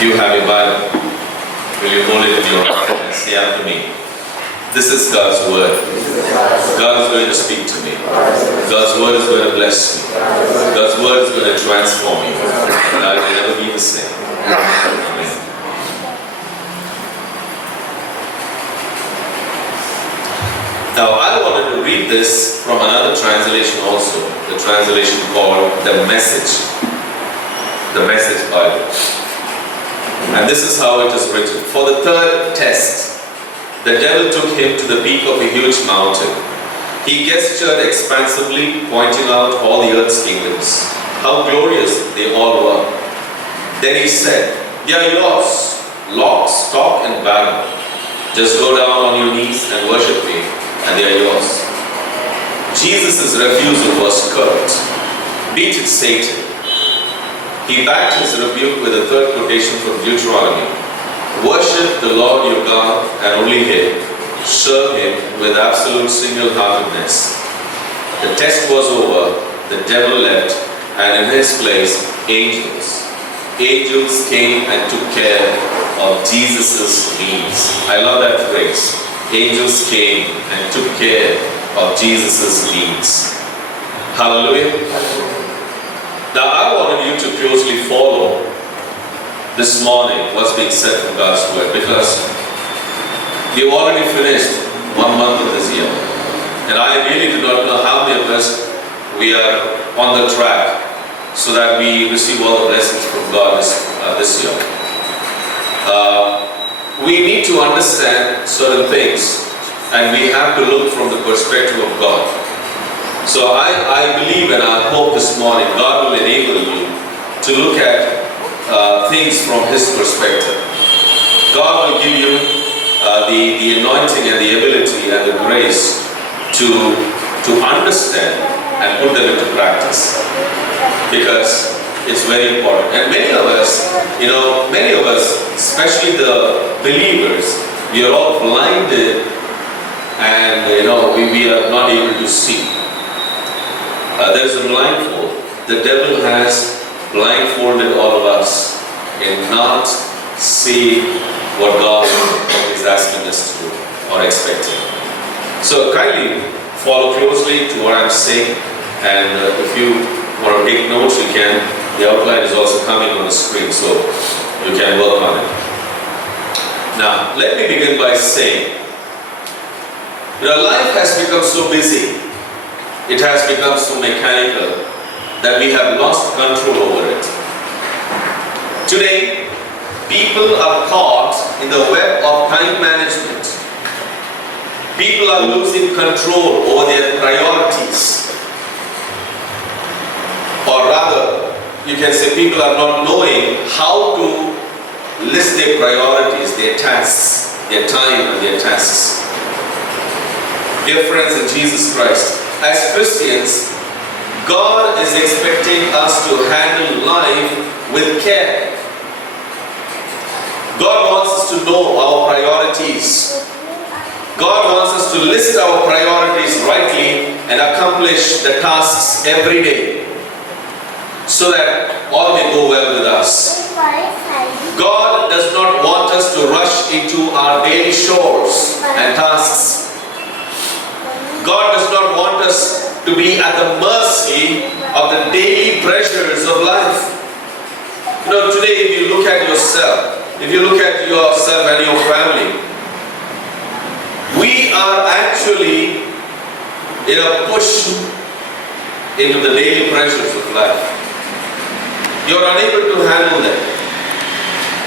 If you have your Bible, will you hold it in your hand and say after me, this is God's word. God is going to speak to me. God's word is going to bless me. God's word is going to transform me. And I will never be the same. Amen. Now I wanted to read this from another translation also. The translation called The Message. The Message Bible. And this is how it is written. For the third test, the devil took him to the peak of a huge mountain. He gestured expansively, pointing out all the earth's kingdoms. How glorious they all were. Then he said, they are yours, lock, stock, and barrel. Just go down on your knees and worship me, and they are yours. Jesus' refusal was curt. Beat it, Satan. He backed his rebuke with a third quotation from Deuteronomy. Worship the Lord your God and only Him. Serve Him with absolute single-heartedness. The test was over, the devil left, and in his place, angels. Angels came and took care of Jesus' needs. I love that phrase. Angels came and took care of Jesus' needs. Hallelujah. Now I wanted you to closely follow this morning what's being said from God's word, because we've already finished 1 month of this year, and I really do not know how many of us we are on the track so that we receive all the blessings from God this year. We need to understand certain things, and we have to look from the perspective of God. So I believe and I hope this morning God will enable you to look at things from His perspective. God will give you the anointing and the ability and the grace to understand and put them into practice, because it's very important. And many of us, especially the believers, we are all blinded, and we are not able to see. There's a blindfold. The devil has blindfolded all of us in not seeing what God is asking us to do or expecting. So kindly follow closely to what I'm saying, and if you want to take notes, you can. The outline is also coming on the screen, so you can work on it. Now, let me begin by saying, life has become so busy. It has become so mechanical that we have lost control over it. Today, people are caught in the web of time management. People are losing control over their priorities. Or rather, you can say people are not knowing how to list their priorities, their tasks, their time and their tasks. Dear friends in Jesus Christ, as Christians, God is expecting us to handle life with care. God wants us to know our priorities. God wants us to list our priorities rightly and accomplish the tasks every day, so that all may go well with us. God does not want us to rush into our daily chores and tasks. God does not want us to be at the mercy of the daily pressures of life. Today if you look at yourself and your family, we are actually in a push into the daily pressures of life. You're unable to handle them.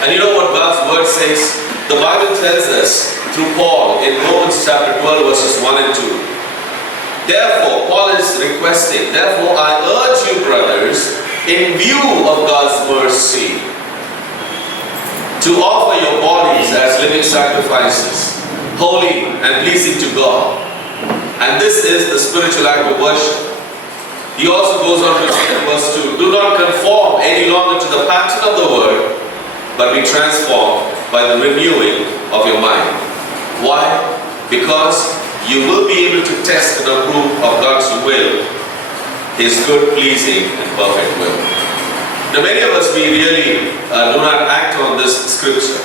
And you know what God's word says? The Bible tells us through Paul in Romans chapter 12 verses 1 and 2. Therefore, Paul is requesting, therefore I urge you, brothers, in view of God's mercy, to offer your bodies as living sacrifices, holy and pleasing to God. And this is the spiritual act of worship. He also goes on to say in verse 2, do not conform any longer to the pattern of the world, but be transformed by the renewing of your mind. Why? Because you will be able to test and approve of God's will, His good, pleasing, and perfect will. Now many of us, we really do not act on this scripture.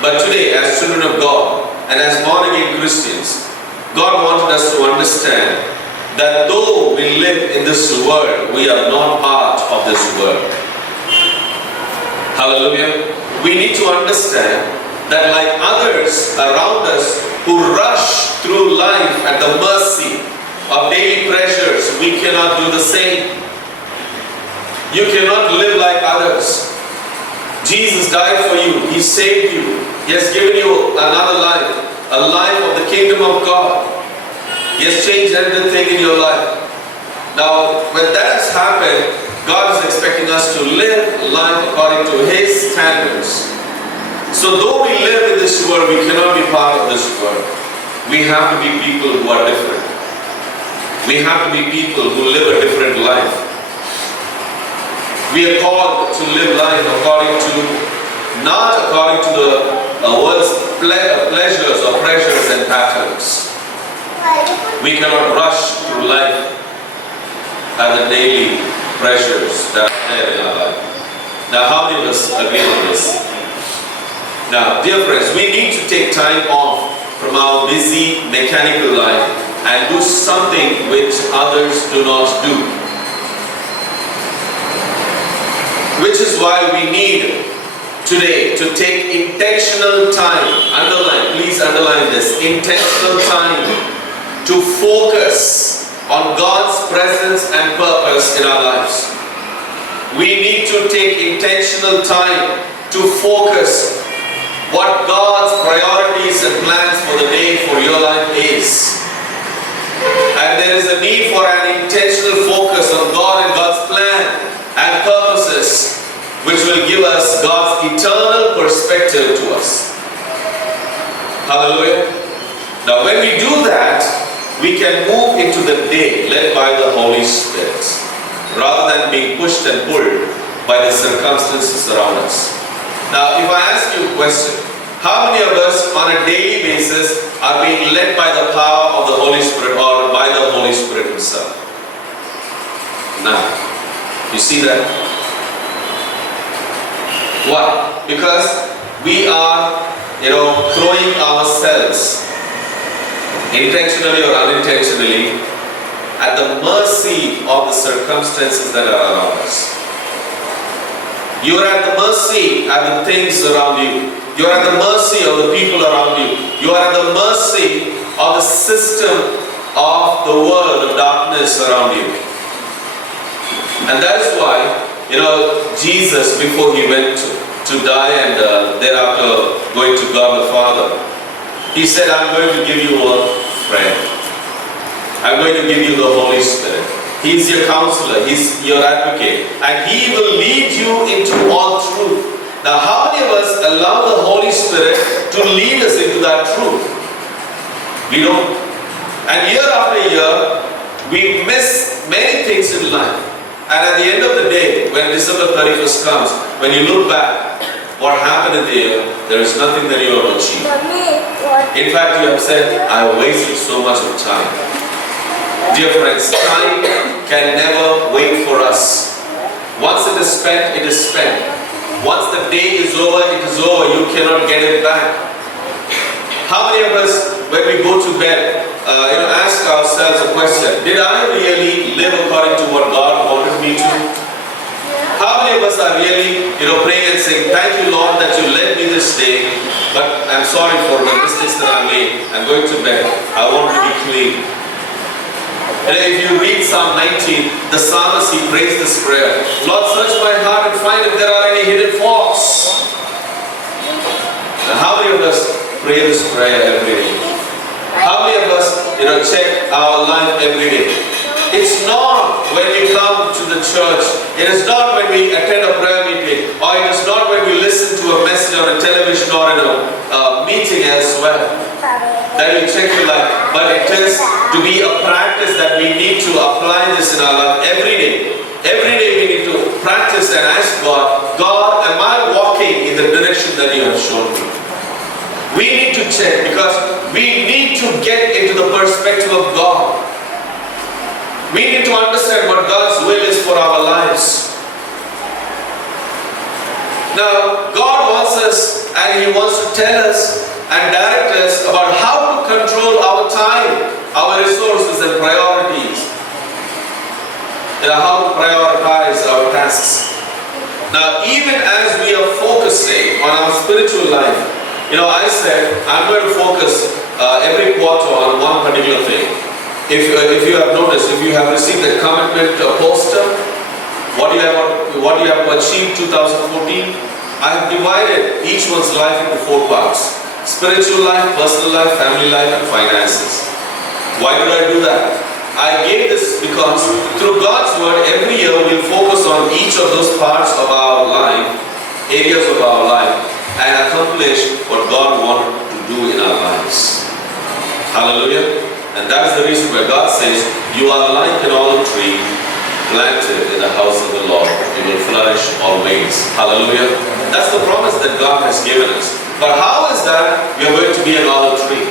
But today, as children of God and as born again Christians, God wanted us to understand that though we live in this world, we are not part of this world. Hallelujah. We need to understand that like others around us who rush through life at the mercy of daily pressures, we cannot do the same. You cannot live like others. Jesus died for you. He saved you. He has given you another life, a life of the kingdom of God. He has changed everything in your life. Now, when that has happened, God is expecting us to live life according to His standards. So though we live in this world, we cannot be part of this world. We have to be people who are different. We have to be people who live a different life. We are called to live life not according to the world's pleasures or pressures and patterns. We cannot rush through life at the daily pressures that are there in our life. Now, how many of us agree on this? Now, dear friends, we need to take time off from our busy mechanical life and do something which others do not do. Which is why we need today to take intentional time, please underline this, intentional time to focus on God's presence and purpose in our lives. We need to take intentional time to focus what God's priorities and plans for the day for your life is. And there is a need for an intentional focus on God and God's plan and purposes, which will give us God's eternal perspective to us. Hallelujah. Now when we do that, we can move into the day led by the Holy Spirit, rather than being pushed and pulled by the circumstances around us. Now if I ask you a question, how many of us on a daily basis are being led by the power of the Holy Spirit or by the Holy Spirit Himself? Now, you see that? Why? Because we are, throwing ourselves, intentionally or unintentionally, at the mercy of the circumstances that are around us. You are at the mercy of the things around you. You are at the mercy of the people around you. You are at the mercy of the system of the world of darkness around you. And that is why, Jesus, before He went to die and thereafter going to God the Father, He said, I'm going to give you a friend. I'm going to give you the Holy Spirit. He's your counselor. He's your advocate. And He will lead you into all truth. Now, how many of us allow the Holy Spirit to lead us into that truth? We don't. And year after year, we miss many things in life. And at the end of the day, when December 31st comes, when you look back, what happened in the year, there is nothing that you have achieved. In fact, you have said, I wasted so much of time. Dear friends, time can never wait for us. Once it is spent, it is spent. Once the day is over, it is over. You cannot get it back. How many of us, when we go to bed, ask ourselves a question: did I really live according to what God wanted me to? How many of us are really, praying and saying, thank you, Lord, that you led me this day, but I'm sorry for the mistakes that I made. I'm going to bed. I want to be clean. And if you read Psalm 19, the psalmist, he prays this prayer: Lord, search my heart and find if there are any hidden faults. Now, how many of us pray this prayer every day? How many of us, check our life every day? It's not when we come to the church. It is not when we attend a prayer meeting, or it is not when we listen to a message on a television or in a meeting elsewhere that you check your life. But it is to be a practice that we need to apply this in our life every day. Every day we need to practice and ask God, God, am I walking in the direction that you have shown me? We need to check, because we need to get into the perspective of God. We need to understand what God's will is for our lives. Now, God wants us and He wants to tell us and direct us about how to control our time, our resources and priorities. How to prioritize our tasks. Now, even as we are focusing on our spiritual life, I said I'm going to focus every quarter on one particular thing. If you have noticed, if you have received a commitment poster, what do you have to achieve 2014? I have divided each one's life into 4 parts: spiritual life, personal life, family life, and finances. Why did I do that? I gave this because through God's word, every year we'll focus on each of those parts of our life, areas of our life, and accomplish what God wanted to do in our lives. Hallelujah. And that is the reason why God says, you are like an olive tree planted in the house of the Lord. You will flourish always. Hallelujah. That's the promise that God has given us. But how is that we are going to be an olive tree?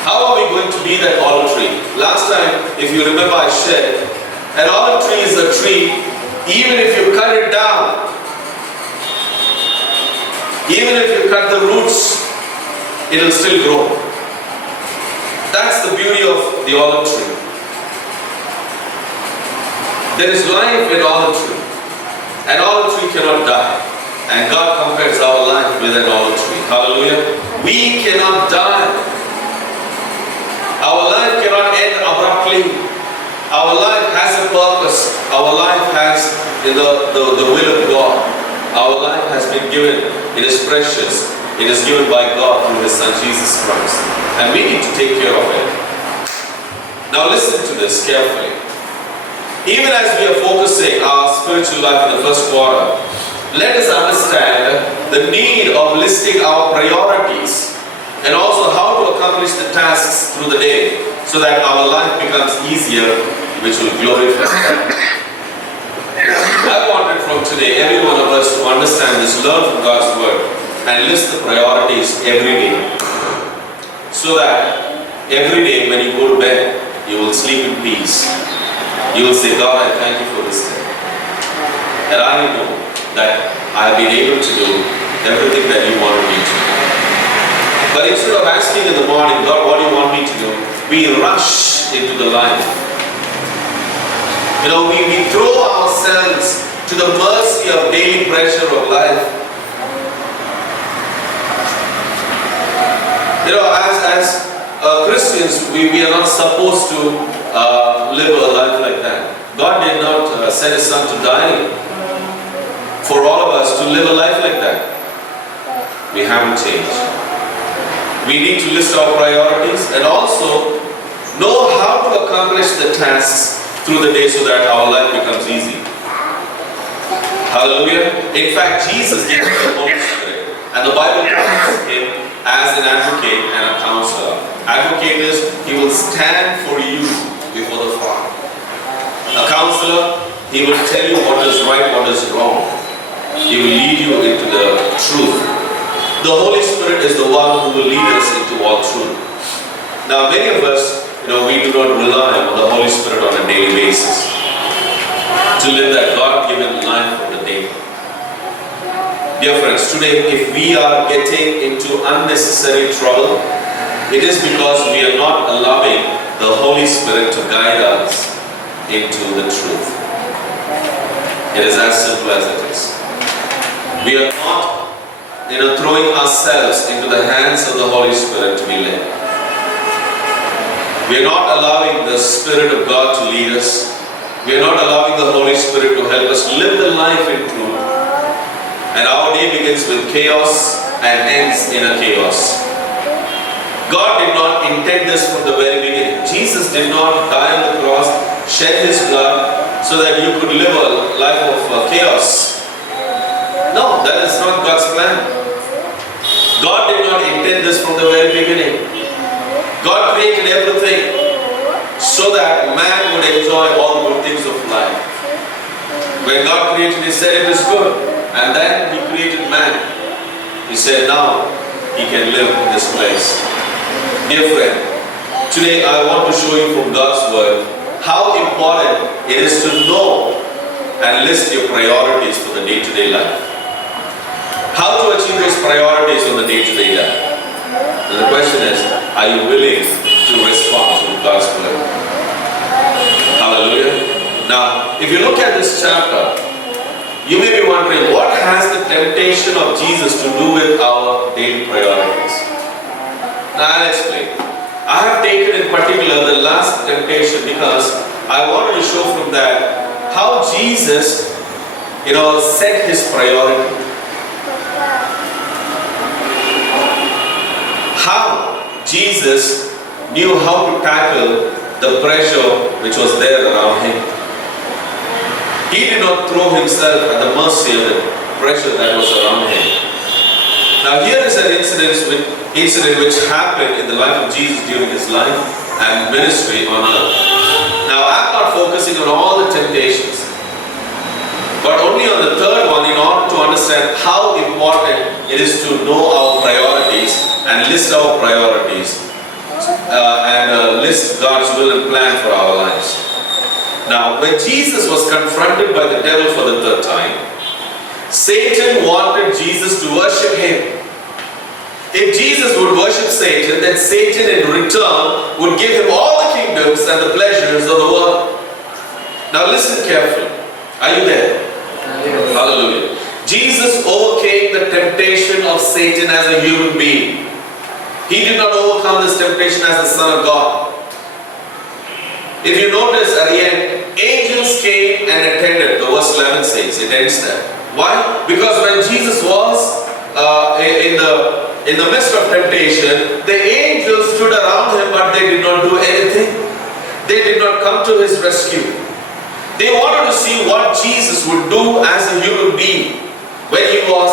How are we going to be that olive tree? Last time, if you remember, I shared, an olive tree is a tree, even if you cut it down, even if you cut the roots, it will still grow. That's the beauty of the olive tree. There is life in olive tree. An olive tree cannot die. And God compares our life with an olive tree. Hallelujah. We cannot die. Our life cannot end abruptly. Our life has a purpose. Our life has the will of God. Our life has been given. It is precious. It is given by God through His Son Jesus Christ. And we need to take care of it. Now listen to this carefully. Even as we are focusing our spiritual life in the first quarter, let us understand the need of listing our priorities and also how to accomplish the tasks through the day so that our life becomes easier, which will glorify God. I wanted from today every one of us to understand this, learn from God's word and list the priorities every day so that every day when you go to bed, you will sleep in peace. You will say, God, I thank you for this day. And I know that I have been able to do everything that you wanted me to do. But instead of asking in the morning, God, what do you want me to do? We rush into the life. We throw ourselves to the mercy of daily pressure of life. As Christians, we are not supposed to live a life like that. God did not send His Son to die for all of us to live a life like that. We haven't changed. We need to list our priorities and also know how to accomplish the tasks through the day so that our life becomes easy. Hallelujah. In fact, Jesus gave us the Holy Spirit, and the Bible calls Him as an advocate and a counselor. Advocate is He will stand for you before the Father. A counselor, He will tell you what is right, what is wrong. He will lead you into the truth. The Holy Spirit is the one who will lead us into all truth. Now, many of us, we do not rely on the Holy Spirit on a daily basis to live that God-given life of the day. Dear friends, today, if we are getting into unnecessary trouble, it is because we are not allowing the Holy Spirit to guide us into the truth. It is as simple as it is. We are not, throwing ourselves into the hands of the Holy Spirit to be led. We are not allowing the Spirit of God to lead us. We are not allowing the Holy Spirit to help us live the life in truth. And our day begins with chaos and ends in a chaos. God did not intend this from the very beginning. Jesus did not die on the cross, shed His blood so that you could live a life of chaos. No, that is not God's plan. God did not intend this from the very beginning. God created everything so that man would enjoy all the good things of life. When God created, He said it is good. And then He created man. He said now he can live in this place. Dear friend, today I want to show you from God's word how important it is to know and list your priorities for the day-to-day life. How to achieve those priorities on the day-to-day life? And the question is, are you willing to respond to God's will? Hallelujah. Now, if you look at this chapter, you may be wondering, what has the temptation of Jesus to do with our daily priorities? Now, I'll explain. I have taken in particular the last temptation because I wanted to show from that how Jesus, set his priority. How Jesus knew how to tackle the pressure which was there around him. He did not throw himself at the mercy of the pressure that was around him. Now here is an incident which happened in the life of Jesus during his life and ministry on earth. Now I'm not focusing on all the temptations, but only on the third one in order to understand how important it is to know our priorities and list our priorities and list God's will and plan for our lives. Now, when Jesus was confronted by the devil for the third time, Satan wanted Jesus to worship him. If Jesus would worship Satan, then Satan in return would give him all the kingdoms and the pleasures of the world. Now listen carefully. Are you there? Yes. Hallelujah. Jesus overcame the temptation of Satan as a human being. He did not overcome this temptation as the Son of God. If you notice at the end, angels came and attended. The verse 11 says, it ends there. Why? Because when Jesus was in the midst of temptation, the angels stood around him, but they did not do anything. They did not come to his rescue. They wanted to see what Jesus would do as a human being when he was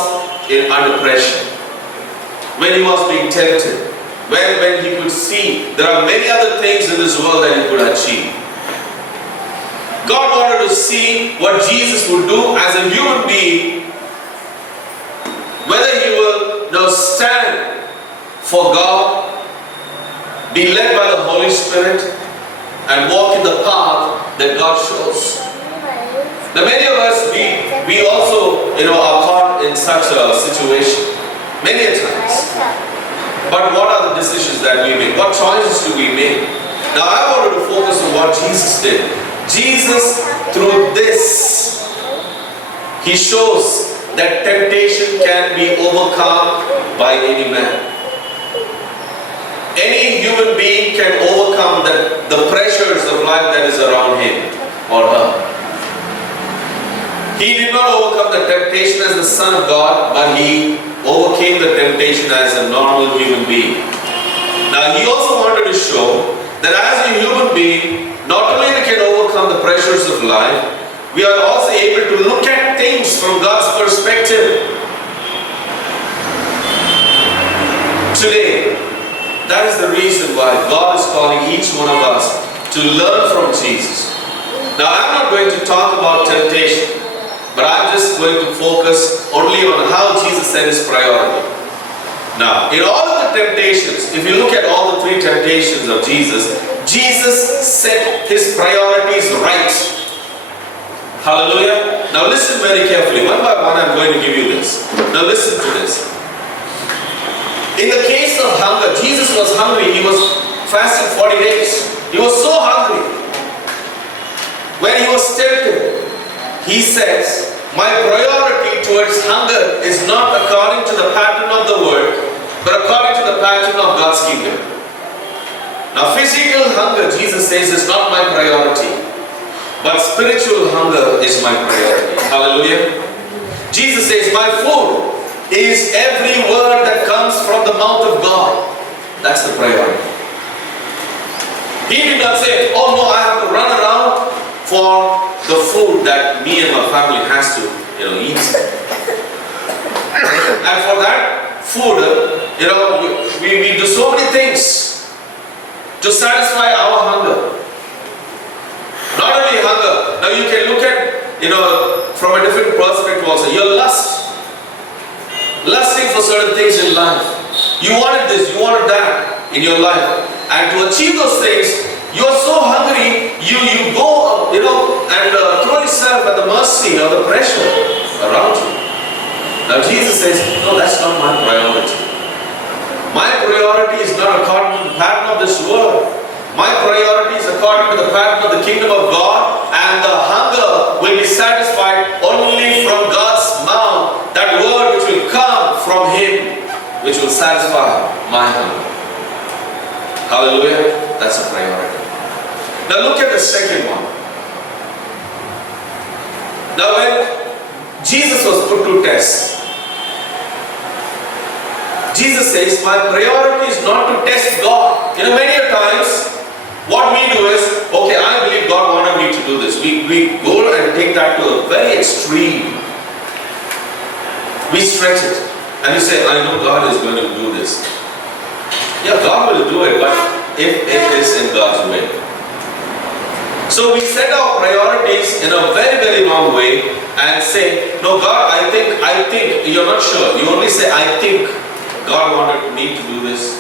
under pressure, when he was being tempted, when he could see there are many other things in this world that he could achieve. God wanted to see what Jesus would do as a human being, whether he will stand for God, be led by the Holy Spirit, and walk in the path that God shows. Now many of us, we also are caught in such a situation many a times. But what are the decisions that we make? What choices do we make? Now I wanted to focus on what Jesus did. Jesus, through this, he shows that temptation can be overcome by any man. Any human being can overcome the pressures of life that is around him or her. He did not overcome the temptation as the Son of God, but he overcame the temptation as a normal human being. Now he also wanted to show that as a human being, not only we can overcome the pressures of life, we are also able to look at things from God's perspective. Today, that is the reason why God is calling each one of us to learn from Jesus. Now I'm not going to talk about temptation, but I'm just going to focus only on how Jesus set his priority. Now, in all of the temptations, if you look at all the three temptations of Jesus, Jesus set his priorities right. Hallelujah. Now listen very carefully. One by one I'm going to give you this. Now listen to this. In the case of hunger, Jesus was hungry. He was fasting 40 days. He was so hungry. When he was tempted, he says, my priority towards hunger is not according to the pattern of the world, but according to the pattern of God's kingdom. Now physical hunger, Jesus says, is not my priority, but spiritual hunger is my priority. Hallelujah. Jesus says, my food is every word that comes from the mouth of God. That's the priority. He did not say, oh no, I have to run around for the food that me and my family has to eat. And for that food, we do so many things to satisfy our hunger. Not only hunger, now you can look at from a different perspective also. Your lusting for certain things in life. You wanted this, you wanted that in your life. And to achieve those things, you are so hungry, you go, and throw yourself at the mercy or the pressure around you. Now Jesus says, no, that's not my priority. My priority is not according to the pattern of this world. My priority is according to the pattern of the kingdom of God, and the hunger will be satisfied only from God's mouth. That word which will come from Him, which will satisfy my hunger. Hallelujah. That's a priority. Now look at the second one. Now when Jesus was put to test, Jesus says, my priority is not to test God. Many a times, what we do is, okay, I believe God wanted me to do this. We go and take that to a very extreme. We stretch it. And you say, I know God is going to do this. Yeah, God will do it, but if it is in God's way. So we set our priorities in a very, very wrong way and say, no, God, I think, you're not sure. You only say, I think God wanted me to do this.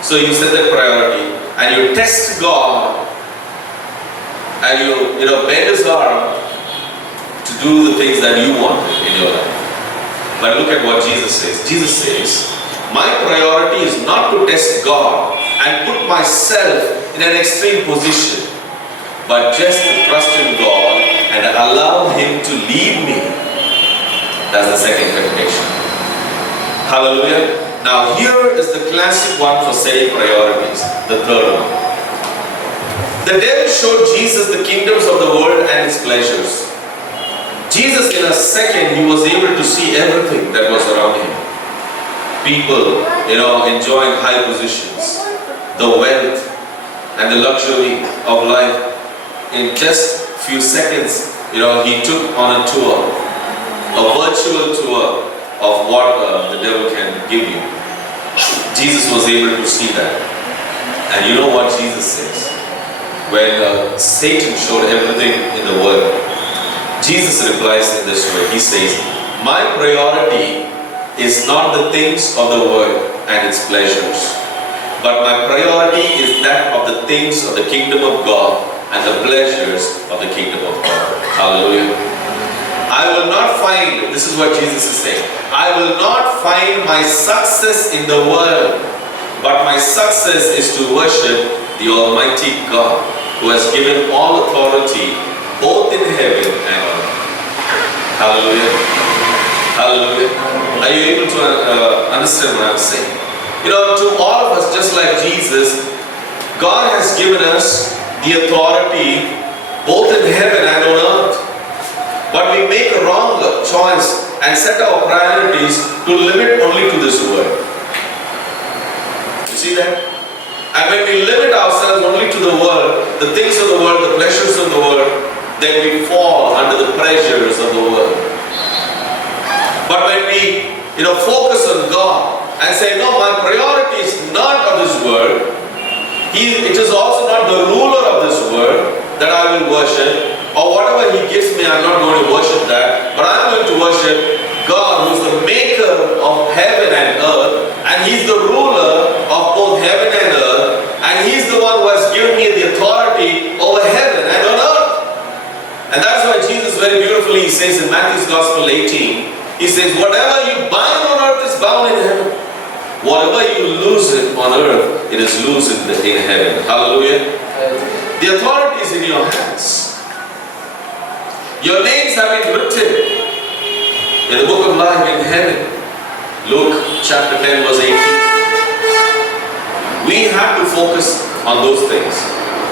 So you set that priority and you test God and you bend His arm to do the things that you want in your life. But look at what Jesus says. Jesus says, my priority is not to test God and put myself in an extreme position, but just to trust in God and allow Him to lead me. That's the second temptation. Hallelujah. Now here is the classic one for setting priorities. The third one. The devil showed Jesus the kingdoms of the world and its pleasures. Jesus in a second, he was able to see everything that was around him. People, enjoying high positions, the wealth and the luxury of life. In just few seconds, he took on a tour, a virtual tour of what the devil can give you. Jesus was able to see that. And you know what Jesus says? When Satan showed everything in the world, Jesus replies in this way. He says, my priority is not the things of the world and its pleasures, but my priority is that of the things of the kingdom of God and the pleasures of the kingdom of God. Hallelujah. I will not find, this is what Jesus is saying, I will not find my success in the world, but my success is to worship the Almighty God, who has given all authority both in heaven and on earth. Hallelujah. Hallelujah. Are you able to understand what I'm saying? To all of us, just like Jesus, God has given us the authority both in heaven and on earth. But we make a wrong choice and set our priorities to limit only to this world. You see that? And when we limit ourselves only to the world, the things of the world, the pleasures of the world, then we fall under the pressures of the world. But when we focus on God and say, no, my priority is not of this world. It is also not the ruler of this world that I will worship, or whatever He gives me, I'm not going to worship that, but I'm going to worship God, who is the maker of heaven and earth, and He's the ruler of both heaven and earth, and He's the one who has given me the authority over heaven and on earth. And that's why Jesus very beautifully says in Matthew's Gospel 18, He says, whatever you bind on earth is bound in heaven. Whatever you loosen on earth, it is loosened in heaven. Hallelujah. The authority is in your hands. Your names have been written in the book of life in heaven. Luke chapter 10 verse 18. We have to focus on those things.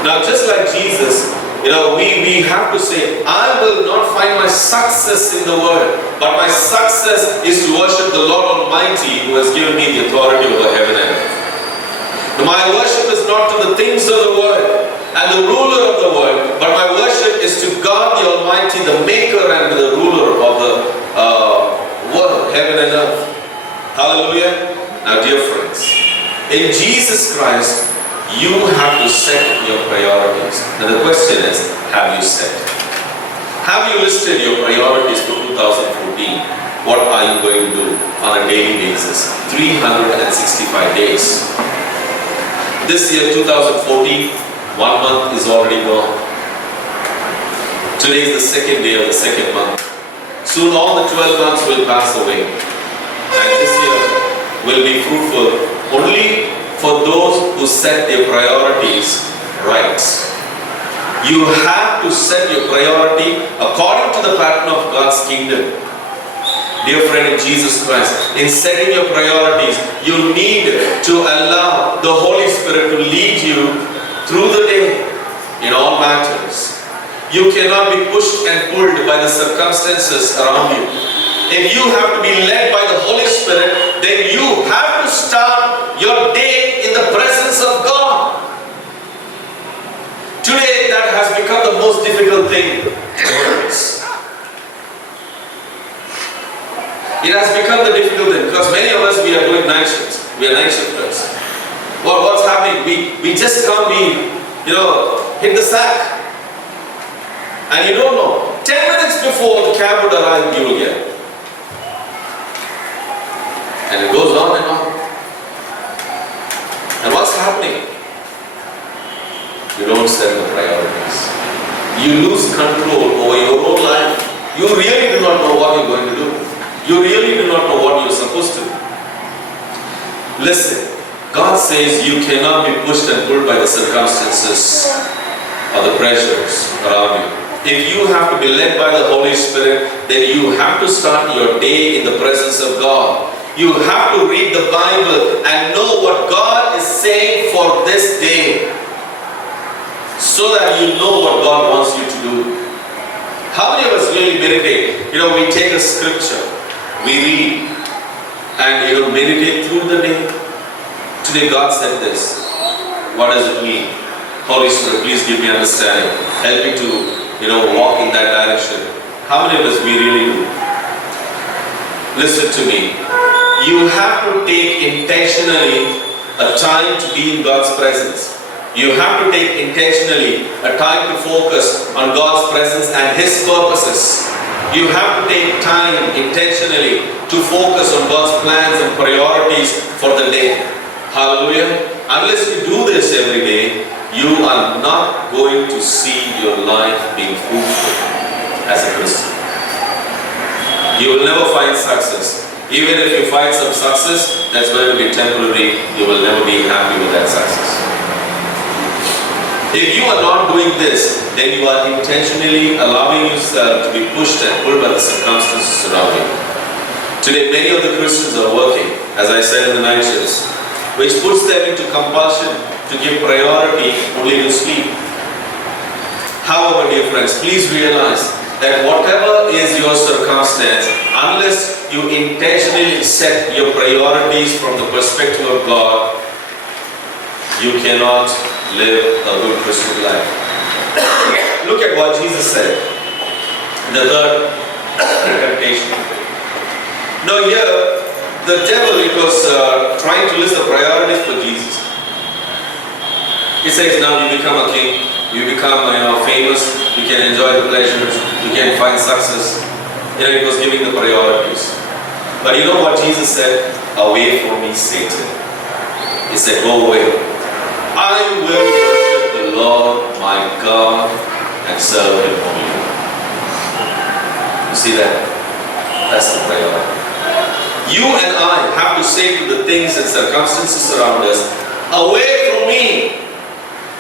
Now just like Jesus, we have to say, I will not find my success in the world, but my success is to worship the Lord Almighty, who has given me the authority over heaven and earth. My worship is not to the things of the world and the ruler of the world, but my worship is to God the Almighty, the maker and the ruler of the world, heaven and earth. Hallelujah. Now dear friends, in Jesus Christ, you have to set your priorities. Now the question is, have you set? Have you listed your priorities for 2014? What are you going to do on a daily basis? 365 days. This year, 2014, 1 month is already gone. Today is the second day of the second month. Soon all the 12 months will pass away. And this year will be fruitful only for those who set their priorities right. You have to set your priority according to the pattern of God's kingdom. Dear friend in Jesus Christ, in setting your priorities, you need to allow the Holy Spirit to lead you through the day in all matters. You cannot be pushed and pulled by the circumstances around you. If you have to be led by the Holy Spirit, then you have to start your day in the presence of God. Today, that has become the most difficult thing. It has become the difficult thing because many of us, we are doing night shifts. We are night shifters. What's happening? We just can't be, hit the sack. And you don't know. 10 minutes before the cab would arrive, you will get it. And it goes on and on. And what's happening? You don't set the priorities. You lose control over your own life. You really do not know what you're going to do. You really do not know what you're supposed to do. Listen, God says you cannot be pushed and pulled by the circumstances or the pressures around you. If you have to be led by the Holy Spirit, then you have to start your day in the presence of God. You have to read the Bible and know what God is saying for this day, so that you know what God wants you to do. How many of us really meditate? We take a scripture, we read, and meditate through the day. Today God said this. What does it mean? Holy Spirit, please give me understanding. Help me to walk in that direction. How many of us we really do? Listen to me. You have to take intentionally a time to be in God's presence. You have to take intentionally a time to focus on God's presence and His purposes. You have to take time intentionally to focus on God's plans and priorities for the day. Hallelujah. Unless you do this every day, you are not going to see your life being fruitful as a Christian. You will never find success. Even if you find some success, that's going to be temporary. You will never be happy with that success. If you are not doing this, then you are intentionally allowing yourself to be pushed and pulled by the circumstances around you. Today, many of the Christians are working, as I said in the night shifts, which puts them into compulsion to give priority only to sleep. However, dear friends, please realize that whatever is your circumstance, unless you intentionally set your priorities from the perspective of God, you cannot live a good Christian life. Look at what Jesus said in the third temptation. Now here, the devil was trying to list the priorities for Jesus. He says, now you become a king, you become famous, you can enjoy the pleasures, you can find success. It was giving the priorities. But you know what Jesus said? Away from me, Satan. He said, go away. I will worship the Lord my God and serve Him only. You see that? That's the priority. You and I have to say to the things and circumstances around us, away from me.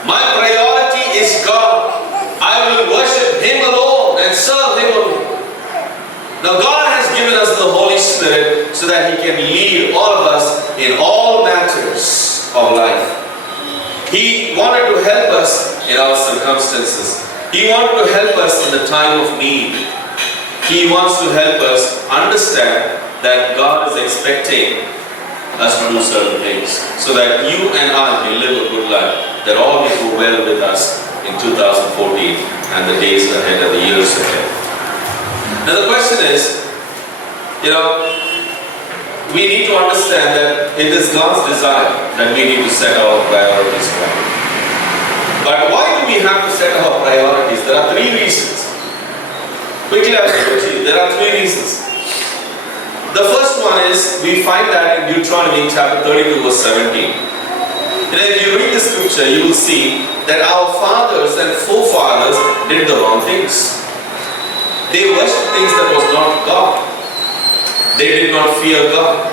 My priority is God. I will worship Him alone and serve Him alone. Now God has given us the Holy Spirit so that He can lead all of us in all matters of life. He wanted to help us in our circumstances. He wanted to help us in the time of need. He wants to help us understand that God is expecting us to do certain things so that you and I may live a good life, that all may go well with us in 2014 and the days ahead and the years ahead. Now the question is, we need to understand that it is God's desire that we need to set our priorities right. But why do we have to set our priorities? There are three reasons. Quickly I'll show you. There are three reasons. The first one is, we find that in Deuteronomy chapter 32 verse 17. If you read the scripture, you will see that our fathers and forefathers did the wrong things. They worshipped things that was not God. They did not fear God.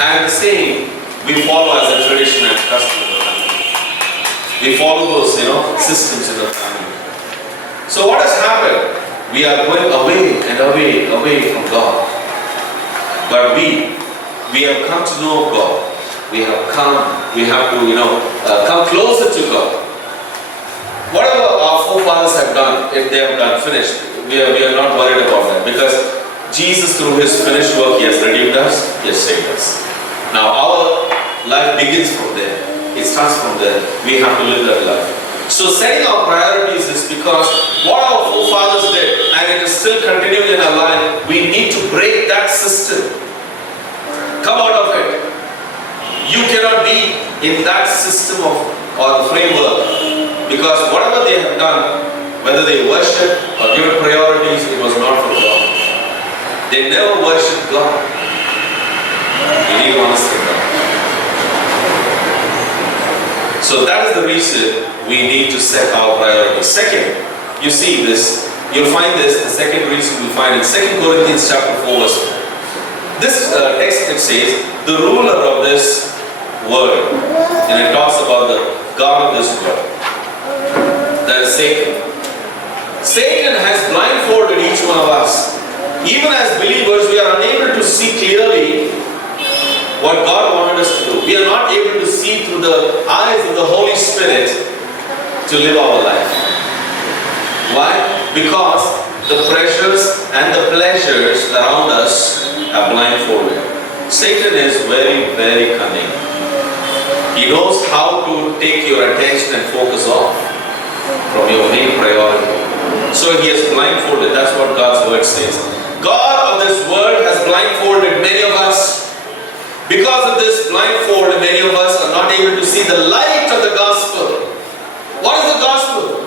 And the same we follow as a tradition and custom in the family. We follow those, systems in the family. So what has happened? We are going away and away from God. But we have come to know God. We have to, come closer to God. Whatever our forefathers have done, if they have done finished, we are not worried about that, because Jesus, through His finished work, He has redeemed us, He has saved us. Now our life begins from there. It starts from there. We have to live that life. So setting our priorities is because what our forefathers did, and it is still continuing in our life, we need to break that system. Come out of it. You cannot be in that system or the framework, because whatever they have done, whether they worship or given priorities, it was not for God. They never worshiped God. You need to understand that. So that is the reason we need to set our priorities. Second, you see this, you'll find this, the second reason we find in 2 Corinthians chapter 4 verse 4. This text, it says, the ruler of this world, and it talks about the God of this world. That is Satan. Satan has blindfolded each one of us. Even as believers, we are unable to see clearly what God wanted us to do. We are not able to see through the eyes of the Holy Spirit to live our life. Why? Because the pressures and the pleasures around us are blindfolded. Satan is very, very cunning. He knows how to take your attention and focus off from your main priority. So he has blindfolded. That's what God's word says. God of this world has blindfolded many of us. Because of this blindfold, many of us are not able to see the light of the gospel. What is the gospel?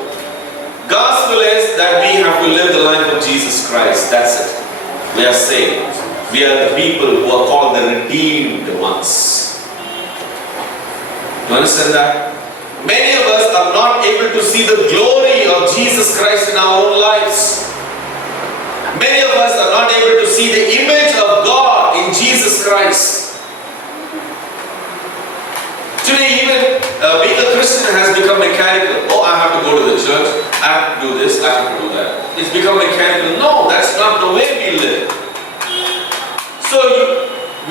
Gospel is that we have to live the life of Jesus Christ. That's it. We are saved. We are the people who are called the redeemed ones. Do you understand that? Many of us are not able to see the glory of Jesus Christ in our own lives. Many of us are not able to see the image of God in Jesus Christ. Today, even being a Christian has become mechanical. Oh, I have to go to the church, I have to do this, I have to do that. It's become mechanical. No, that's not the way we live. So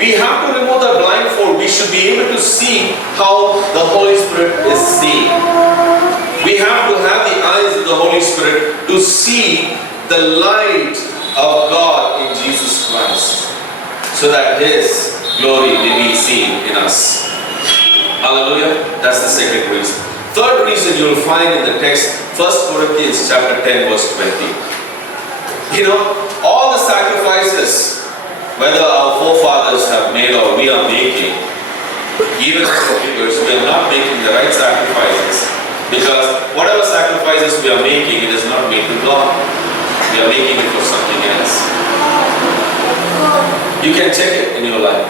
we have to remove the blindfold. We should be able to see how the Holy Spirit is seeing. We have to have the eyes of the Holy Spirit to see the light of God in Jesus Christ, so that His glory may be seen in us. Hallelujah. That's the second reason. Third reason you will find in the text, 1 Corinthians chapter 10 verse 20. All the sacrifices, whether our forefathers have made or we are making, even as believers, we are not making the right sacrifices, because whatever sacrifices we are making, it is not made to God. We are making it for something else. You can check it in your life.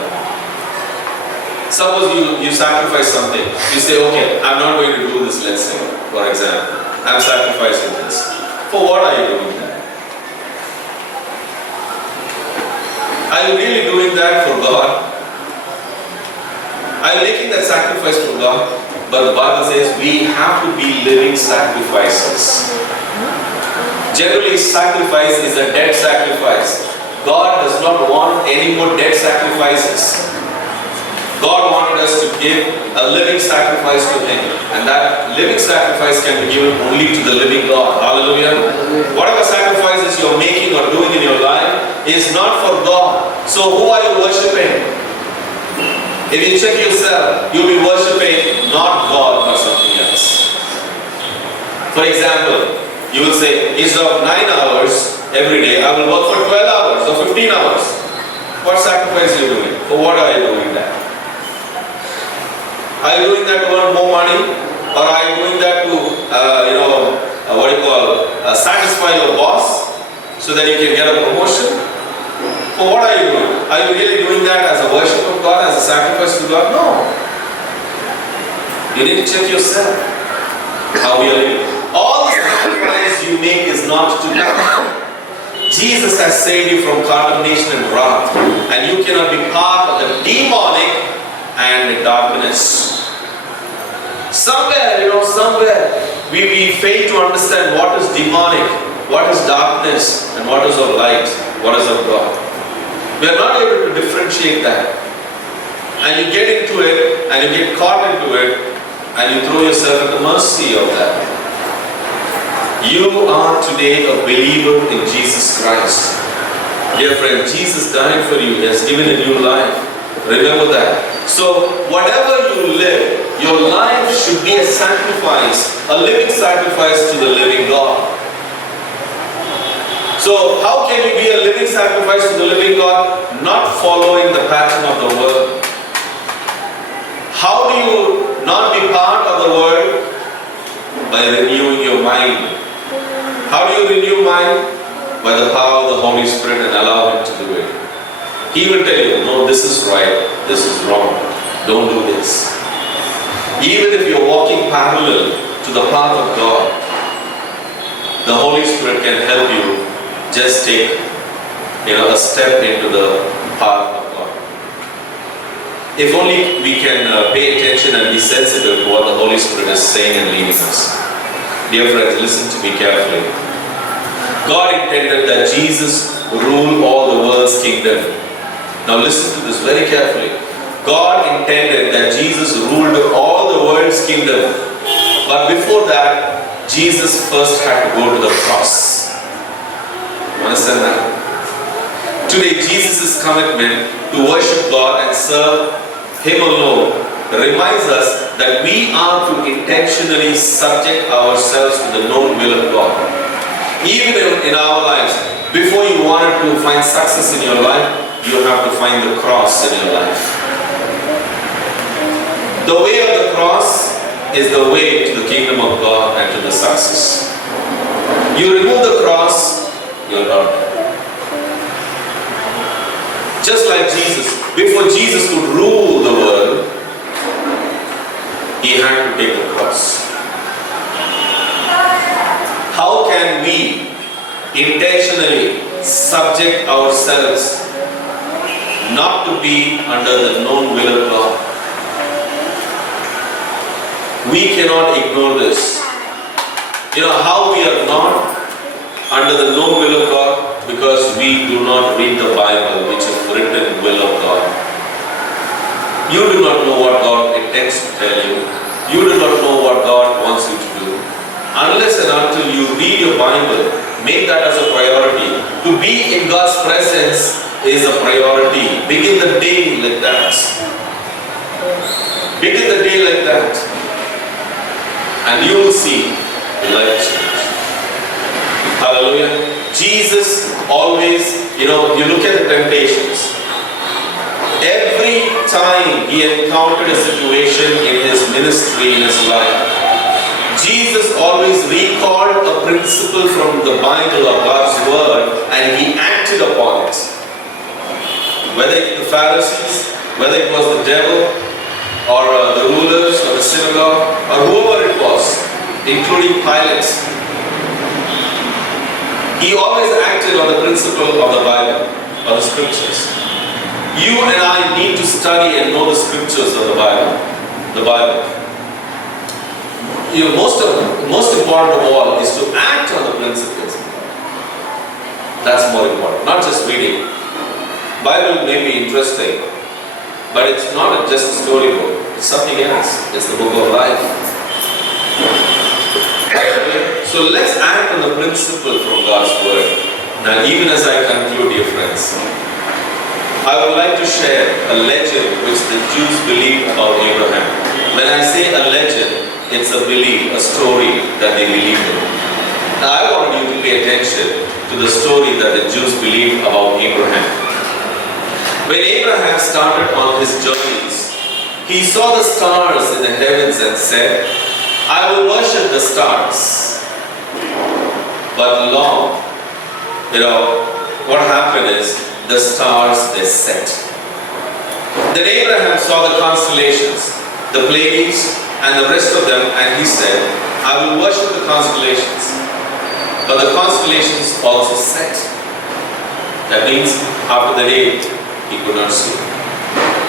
Suppose you sacrifice something. You say, okay, I'm not going to do this, let's say, for example. I'm sacrificing this. For what are you doing that? Are you really doing that for God? Are you making that sacrifice for God? But the Bible says we have to be living sacrifices. Generally, sacrifice is a dead sacrifice. God does not want any more dead sacrifices. God wanted us to give a living sacrifice to Him. And that living sacrifice can be given only to the living God. Hallelujah. Whatever sacrifices you're making or doing in your life is not for God. So who are you worshiping? If you check yourself, you'll be worshiping not God but something else. For example, you will say, instead of 9 hours every day, I will work for 12 hours or 15 hours. What sacrifice are you doing? For what are you doing that? Are you doing that to earn more money? Or are you doing that to, satisfy your boss so that you can get a promotion? For what are you doing? Are you really doing that as a worship of God, as a sacrifice to God? No. You need to check yourself how we are living. All the sacrifice you make is not to God. Jesus has saved you from condemnation and wrath, and you cannot be part of the demonic and the darkness. Somewhere we fail to understand what is demonic, what is darkness, and what is of light, what is of God. We are not able to differentiate that. And you get into it, and you get caught into it, and you throw yourself at the mercy of that. You are today a believer in Jesus Christ. Dear friend, Jesus died for you. He has given a new life. Remember that. So, whatever you live, your life should be a sacrifice, a living sacrifice to the living God. So, how can you be a living sacrifice to the living God? Not following the pattern of the world. How do you not be part of the world? By renewing your mind. How do you renew mind? By the power of the Holy Spirit, and allow Him to do it. He will tell you, no, this is right, this is wrong, don't do this. Even if you're walking parallel to the path of God, the Holy Spirit can help you just take a step into the path of God. If only we can pay attention and be sensitive to what the Holy Spirit is saying and leading us. Dear friends, listen to me carefully. God intended that Jesus rule all the world's kingdom. Now listen to this very carefully. God intended that Jesus ruled all the world's kingdom. But before that, Jesus first had to go to the cross. You understand that? Today, Jesus' commitment to worship God and serve Him alone reminds us that we are to intentionally subject ourselves to the known will of God. Even in our lives, before you wanted to find success in your life, you have to find the cross in your life. The way of the cross is the way to the kingdom of God and to the success. You remove the cross, you're done. Just like Jesus, before Jesus could rule the world, He had to take the cross. How can we intentionally subject ourselves not to be under the known will of God? We cannot ignore this. How we are not under the known will of God? Because we do not read the Bible, which is written will of God. You do not know what God intends to tell you. You do not know what God wants you to do. Unless and until you read your Bible, make that as a priority. To be in God's presence is a priority. Begin the day like that. Begin the day like that. And you will see life change. Hallelujah. Jesus always, you look at the temptations. Every time He encountered a situation in His ministry, in His life, Jesus always recalled a principle from the Bible or God's Word, and He acted upon it. Whether it was the Pharisees, whether it was the devil, or the rulers, or the synagogue, or whoever it was, including Pilate, He always acted on the principle of the Bible, or the Scriptures. You and I need to study and know the Scriptures of the Bible. The Bible. Most important of all is to act on the principles. That's more important. Not just reading. Bible may be interesting, but it's not just a storybook. It's something else. It's the book of life. So let's act on the principle from God's Word. Now, even as I conclude, dear friends, I would like to share a legend which the Jews believed about Abraham. When I say a legend, it's a belief, a story that they believed in. Now, I want you to pay attention to the story that the Jews believed about Abraham. When Abraham started on his journeys, he saw the stars in the heavens and said, I will worship the stars. But what happened is, the stars, they set. Then Abraham saw the constellations, the Pleiades, and the rest of them, and he said, I will worship the constellations. But the constellations also set. That means after the day, he could not see.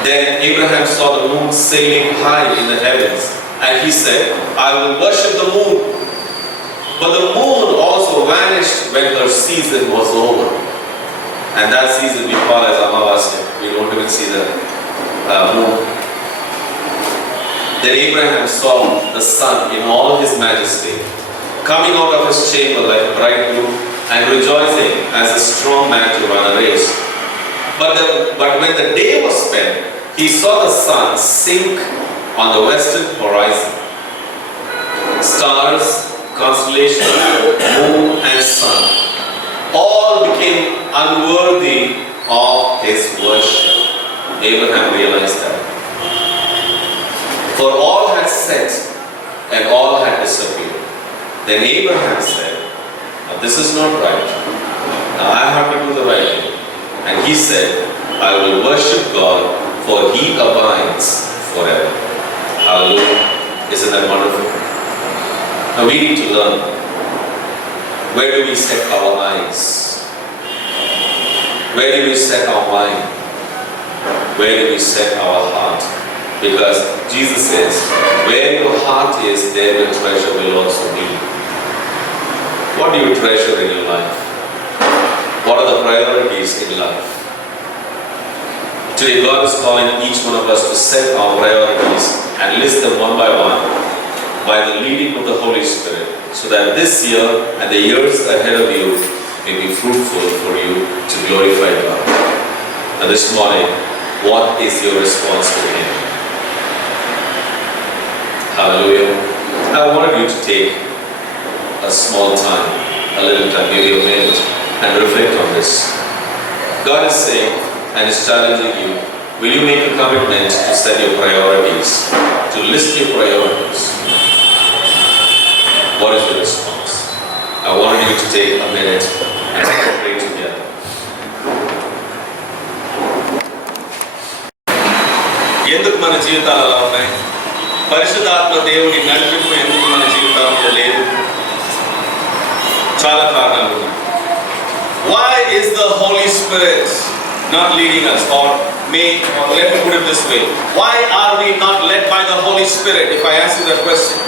Then Abraham saw the moon sailing high in the heavens, and he said, I will worship the moon. But the moon also vanished when her season was over. And that season we call as Amavasya. We don't even see the moon. Then Abraham saw the sun in all his majesty, coming out of his chamber like a bridegroom, and rejoicing as a strong man to run a race. But when the day was spent, he saw the sun sink on the western horizon. Stars, constellations, moon and sun all became unworthy of his worship. Abraham realized that. For all had set and all had disappeared. Then Abraham said, now this is not right. Now I have to do the right thing. And he said, I will worship God, for he abides forever. Hallelujah. Isn't that wonderful? Now we need to learn. Where do we set our eyes? Where do we set our mind? Where do we set our heart? Because Jesus says, where your heart is, there your treasure will also be. What do you treasure in your life? What are the priorities in life? Today God is calling each one of us to set our priorities and list them one by the leading of the Holy Spirit, so that this year and the years ahead of you may be fruitful for you to glorify God. And this morning, what is your response to Him? Hallelujah. I wanted you to take a small time, a little time, maybe a minute, and reflect on this. God is saying and is challenging you, will you make a commitment to set your priorities, to list your priorities? What is your response? I wanted you to take a minute and pray together. ఎందుకు మన జీవితాలు అలా ఉన్నాయి? పరిశుద్ధాత్మ దేవుని నడిపింపు ఎందుకు మన జీవితాల్లో లేదు? చాలా కారణాలు ఉన్నాయి. Why is the Holy Spirit not leading us? Or let me put it this way. Why are we not led by the Holy Spirit? If I ask you that question.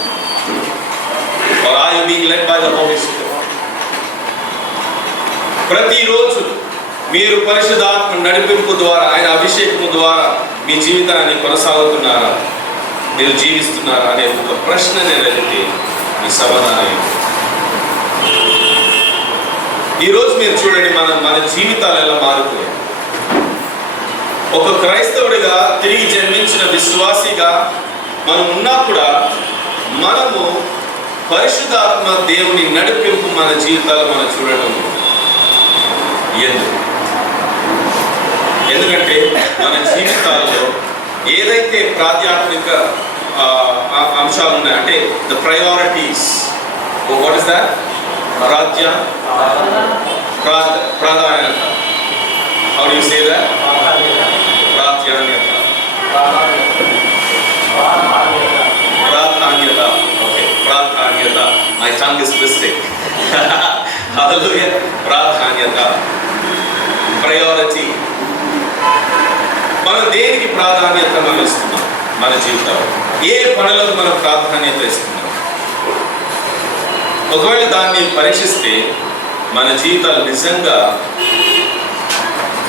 Or are you being led by the Holy Spirit? ప్రతిరోజు మీరు పరిశుద్ధాత్మ నడిపింపు ద్వారా, ఆయన అభిషేకము ద్వారా మీ జీవితాన్ని కొనసాగుతున్నారా, మీరు జీవిస్తున్నారా అనే ఒక ప్రశ్న నేను అడిగితే మీ సమాధానం. ఈరోజు మీరు చూడండి, మన జీవితాలు ఎలా మారిపోయాయి. ఒక క్రైస్తవుడిగా, తిరిగి జన్మించిన విశ్వాసిగా మనం ఉన్నా కూడా మనము పరిశుద్ధాత్మ దేవుని నడిపింపు మన జీవితాలు మనం చూడటం ఎందుకంటే మన జీవితాల్లో ఏదైతే ఆధ్యాత్మిక అంశాలు ఉన్నాయి, అంటే the priorities, what is that? ప్రాధాన్యత. How do you say that? ప్రాధాన్యత. ఓకే, ప్రాధాన్యత. My tongue is twisting. Hallelujah. ప్రాధాన్యత, ప్రయారిటీ. మనం దేనికి ప్రాధాన్యత మనం ఇస్తున్నాం మన జీవితంలో? ఏ పనులకు మనం ప్రాధాన్యత ఇస్తున్నాం? ఒకవేళ దాన్ని పరీక్షిస్తే మన జీవితాలు నిజంగా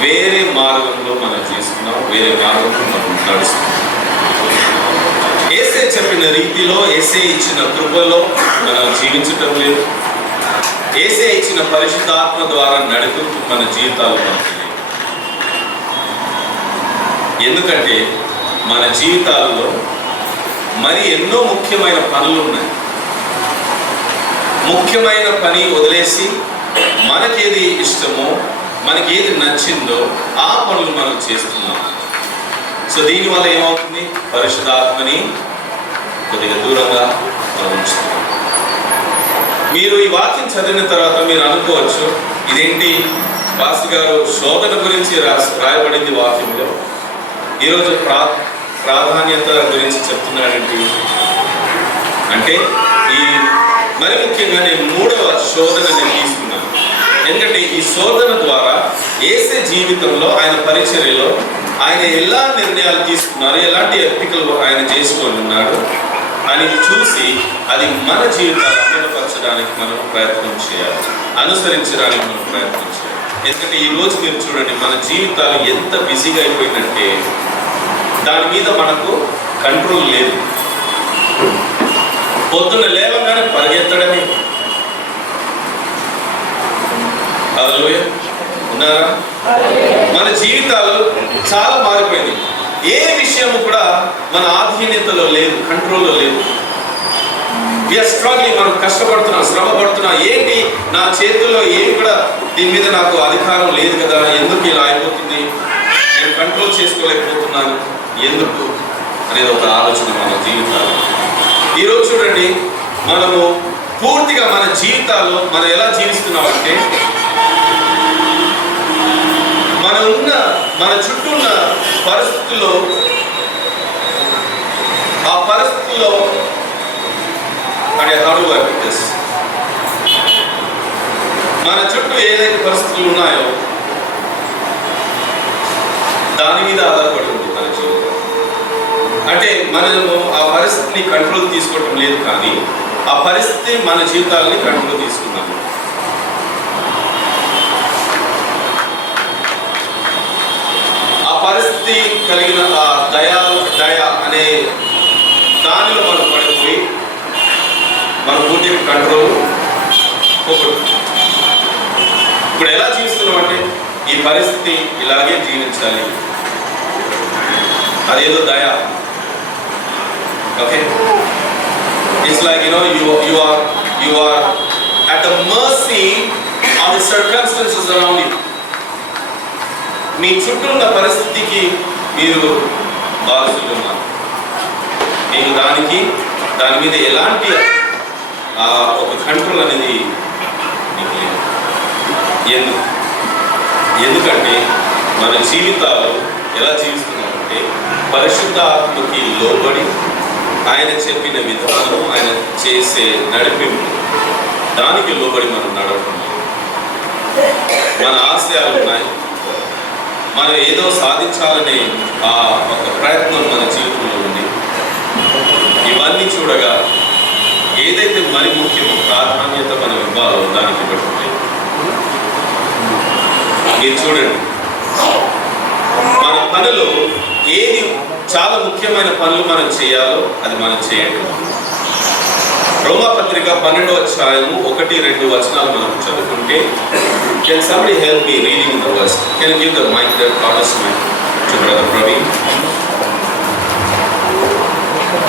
వేరే మార్గంలో మనం చేస్తున్నాం, వేరే మార్గంలో మనం నడుస్తున్నాం. యేసే చెప్పిన రీతిలో, యేసే ఇచ్చిన కృపలో మనం జీవించటం లేదు. యేసే ఇచ్చిన పరిశుద్ధాత్మ ద్వారా నడిపింపు మన జీవితాలు మనకి లేదు. ఎందుకంటే మన జీవితాల్లో మరి ఎన్నో ముఖ్యమైన పనులు ఉన్నాయి. ముఖ్యమైన పని వదిలేసి మనకేది ఇష్టమో, మనకేది నచ్చిందో ఆ పనులు మనం చేస్తున్నాం. సో దీనివల్ల ఏమవుతుంది? పరిశుద్ధాత్మని కొద్దిగా దూరంగా మనం ఉంచుతున్నాం. మీరు ఈ వాక్యం చదివిన తర్వాత మీరు అనుకోవచ్చు, ఇదేంటి పాస్టర్ గారు శోధన గురించి రాయబడింది వాక్యంలో, ఈరోజు ప్రాధాన్యత గురించి చెప్తున్నాడండి. అంటే ఈ మరి ముఖ్యంగా నేను 3వ శోధన నేను తీసుకున్నాను. ఎందుకంటే ఈ శోధన ద్వారా యేసే జీవితంలో, ఆయన పరిచర్యలో ఆయన ఎలా నిర్ణయాలు తీసుకున్నారు, ఎలాంటి ఎంపికలు ఆయన చేసుకొని ఉన్నాడు అని చూసి అది మన జీవితాలు అమలుపరచడానికి మనం ప్రయత్నం చేయాలి, అనుసరించడానికి మనం ప్రయత్నం చేయాలి. ఎందుకంటే ఈ రోజు మీరు చూడండి, మన జీవితాలు ఎంత బిజీగా అయిపోయిందంటే దాని మీద మనకు కంట్రోల్ లేదు. పొద్దున్న లేవగానే పరిగెత్తడమే. హల్లెలూయా, ఉన్నారా? మన జీవితాలు చాలా మారిపోయింది. ఏ విషయం కూడా మన ఆధీనతలో లేదు, కంట్రోల్లో లేదు. వీఆర్ స్ట్రగ్లింగ్, మనం కష్టపడుతున్నాం, శ్రమ పడుతున్నాం. ఏంటి నా చేతుల్లో ఏమి కూడా దీని మీద నాకు అధికారం లేదు కదా, ఎందుకు ఇలా అయిపోతుంది, నేను కంట్రోల్ చేసుకోలేకపోతున్నాను ఎందుకు అనేది ఒక ఆలోచన మన జీవితాలు. ఈరోజు చూడండి, మనము పూర్తిగా మన జీవితాల్లో మనం ఎలా జీవిస్తున్నామంటే మన చుట్టూ ఉన్న పరిస్థితుల్లో, ఆ పరిస్థితుల్లో అంటే మన చుట్టూ ఏదైతే పరిస్థితులు ఉన్నాయో దాని మీద ఆధారపడి ఉంది మన జీవితం. అంటే మనము ఆ పరిస్థితిని కంట్రోల్ తీసుకోవటం లేదు, కానీ ఆ పరిస్థితి మన జీవితాలని కంట్రోల్ తీసుకున్నాము. ఆ పరిస్థితి కలిగిన ఆ దయ అనే దానిలో మనం పడిపోయి మన పూర్తిగా కంట్రోల్ పోగొట్టు. ఇప్పుడు ఎలా జీవిస్తున్నాం అంటే ఈ పరిస్థితి ఇలాగే జీవించాలి, అదేదో దయ. Okay, it's like you are at the mercy of the circumstances around you. మీ చుట్టూ ఉన్న పరిస్థితికి మీరు బాధ్యులు ఉన్నారు. మీకు దాని మీద ఎలాంటి ఒక కంట్రోల్ అనేది మీకు లేదు. ఎందుకంటే మన జీవితాలు ఎలా జీవిస్తున్నామంటే పరిశుద్ధ ఆత్మకి లోబడి ఆయన చెప్పిన విధానం, ఆయన చేసే నడిపింపు, దానికి లోబడి మనం నడవడం. మన ఆశయాలు ఉన్నాయి, మనం ఏదో సాధించాలనే ఆ ఒక ప్రయత్నం మన జీవితంలో ఉంది. ఇవన్నీ చూడగా ఏదైతే మరి ముఖ్యమో, ప్రాధాన్యత మనం ఇవ్వాలో దానికి ఇవ్వటం. మీరు చూడండి, మన పనులు ఏది చాలా ముఖ్యమైన పనులు మనం చేయాలో అది మనం చేయండి. రోమాపత్రిక 12వ అధ్యాయము 1-2 వచనాలు మనం చదువుకుంటే, can somebody help me reading the verse? Can you give the mic, the orders to brother Praveen?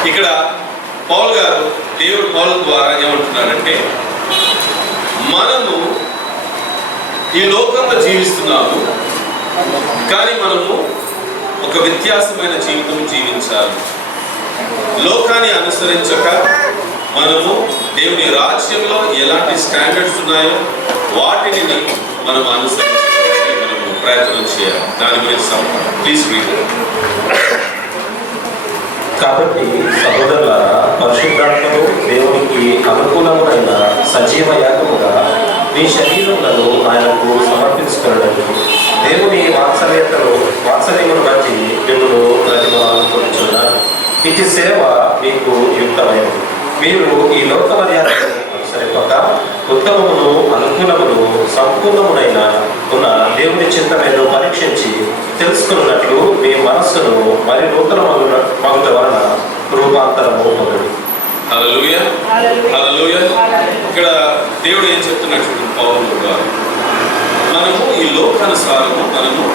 ఇక్కడ పౌల్ గారు, దేవుడు పౌల్ ద్వారా ఏమంటున్నాడంటే, మనము ఈ లోకంలో జీవిస్తున్నాము, కానీ మనము ఒక వ్యత్యాసమైన జీవితం జీవించాలి. లోకాన్ని అనుసరించక మనము దేవుని రాజ్యంలో ఎలాంటి స్టాండర్డ్స్ ఉన్నాయో వాటిని మనం అనుసరించడానికి మనము ప్రయత్నం చేయాలి. దాని గురించి ప్లీజ్ రీడ్. కాబట్టి సహోదరులారా, పరిశుద్ధాత్మను దేవునికి అనుకూలమైన సజీవ యాగముగా మీ శరీరములను ఆయనకు సమర్పించుకున్నట్లు దేవుని వాత్సల్యమును బట్టి మిమ్మల్ని ప్రతిమలాడుకుంటున్నాను. ఇటు సేవ మీకు యుక్తమైనది. మీరు ఈ లోక మర్యాదను అనుసరింపక ఉత్తమమును, అనుకూలమును, సంపూర్ణమునైన ఉన్న దేవుని చింతమేదో పరీక్షించి తెలుసుకున్నట్లు మీ మనస్సును మరి నూతన మగుట వలన రూపాంతరము పొందండి. హల్లెలూయా, హల్లెలూయా. ఇక్కడ దేవుడు ఏం చెప్తున్నాడు చూడండి, పౌలు గారు, మనము ఈ లోకానుసారము మనము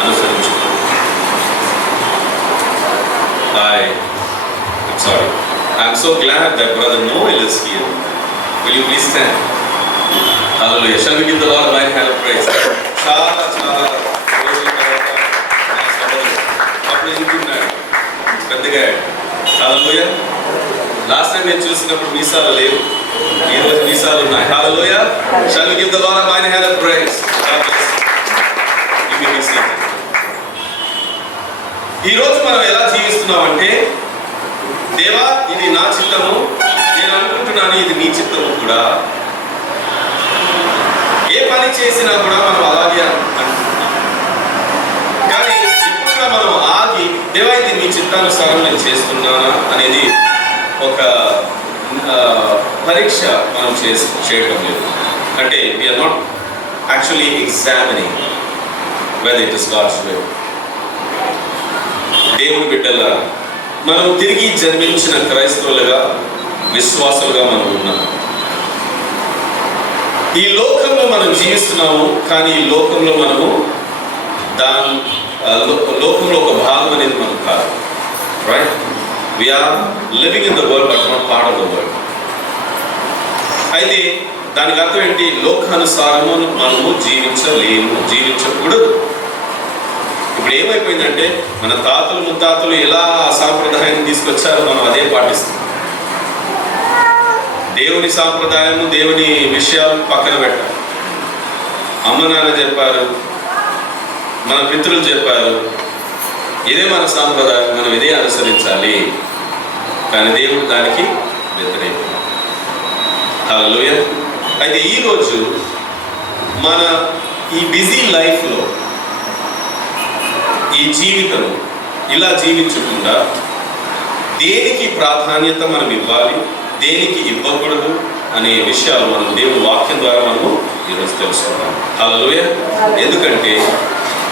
అనుసరించుకోవాలి. I'm so glad that brother Noel is here. Will you please stand? Hallelujah. Shall we give the Lord a mighty hand of praise? చాలా రోజుల తర్వాత అప్పుడు ఇంటున్నాడు పెద్దగా. Hallelujah. లాస్ట్ టైం నేను చూసినప్పుడు మీసాలు లేవు, ఈ రోజు మీసాలు ఉన్నాయి. Hallelujah. Shall we give the Lord a mighty hand of praise? ఈ రోజు మనం ఎలా జీవిస్తున్నామంటే, దేవా ఇది నా చిత్తము, నేను అనుకుంటున్నాను ఇది నీ చిత్తము కూడా. ఏ పని చేసినా కూడా మనం అలాగే అంటున్నాం. కానీ ఇప్పుడు కూడా మనం ఆగి దేవా ఇది నీ చిత్తానుసారం నేను చేస్తున్నానా అనేది ఒక పరీక్ష మనం చేయడం లేదు. అంటే we're not actually examining whether it is God's way. దేవుని బిడ్డల మనం తిరిగి జన్మించిన క్రైస్తవులుగా విశ్వాసులుగా మనం ఉన్నాం. ఈ లోకంలో మనం జీవిస్తున్నాము, కానీ ఈ లోకంలో మనము లోకంలో ఒక భాగం అనేది మనం కాదు. Right? We're living in the world but not part of the world. అయితే దానికి అర్థం ఏంటి? లోకానుసారము మనము జీవించకూడదు. ఇప్పుడు ఏమైపోయిందంటే మన తాతలు ముత్తాతలు ఎలా ఆ సాంప్రదాయాన్ని తీసుకొచ్చారో మనం అదే పాటిస్తాం. దేవుని సాంప్రదాయము, దేవుని విషయాలు పక్కన పెట్టాలి. అమ్మ నాన్న చెప్పారు, మన పితృలు చెప్పారు, ఇదే మన సాంప్రదాయం, మనం ఇదే అనుసరించాలి. కానీ దేవుడు దానికి వ్యతిరేకం. హల్లెలూయా. అయితే ఈరోజు మన ఈ బిజీ లైఫ్లో ఈ జీవితం ఇలా జీవించకుండా దేనికి ప్రాధాన్యత మనం ఇవ్వాలి, దేనికి ఇవ్వకూడదు అనే విషయాలు మనం దేవుని వాక్యం ద్వారా మనము ఈరోజు తెలుసుకున్నాం. హల్లెలూయా. ఎందుకంటే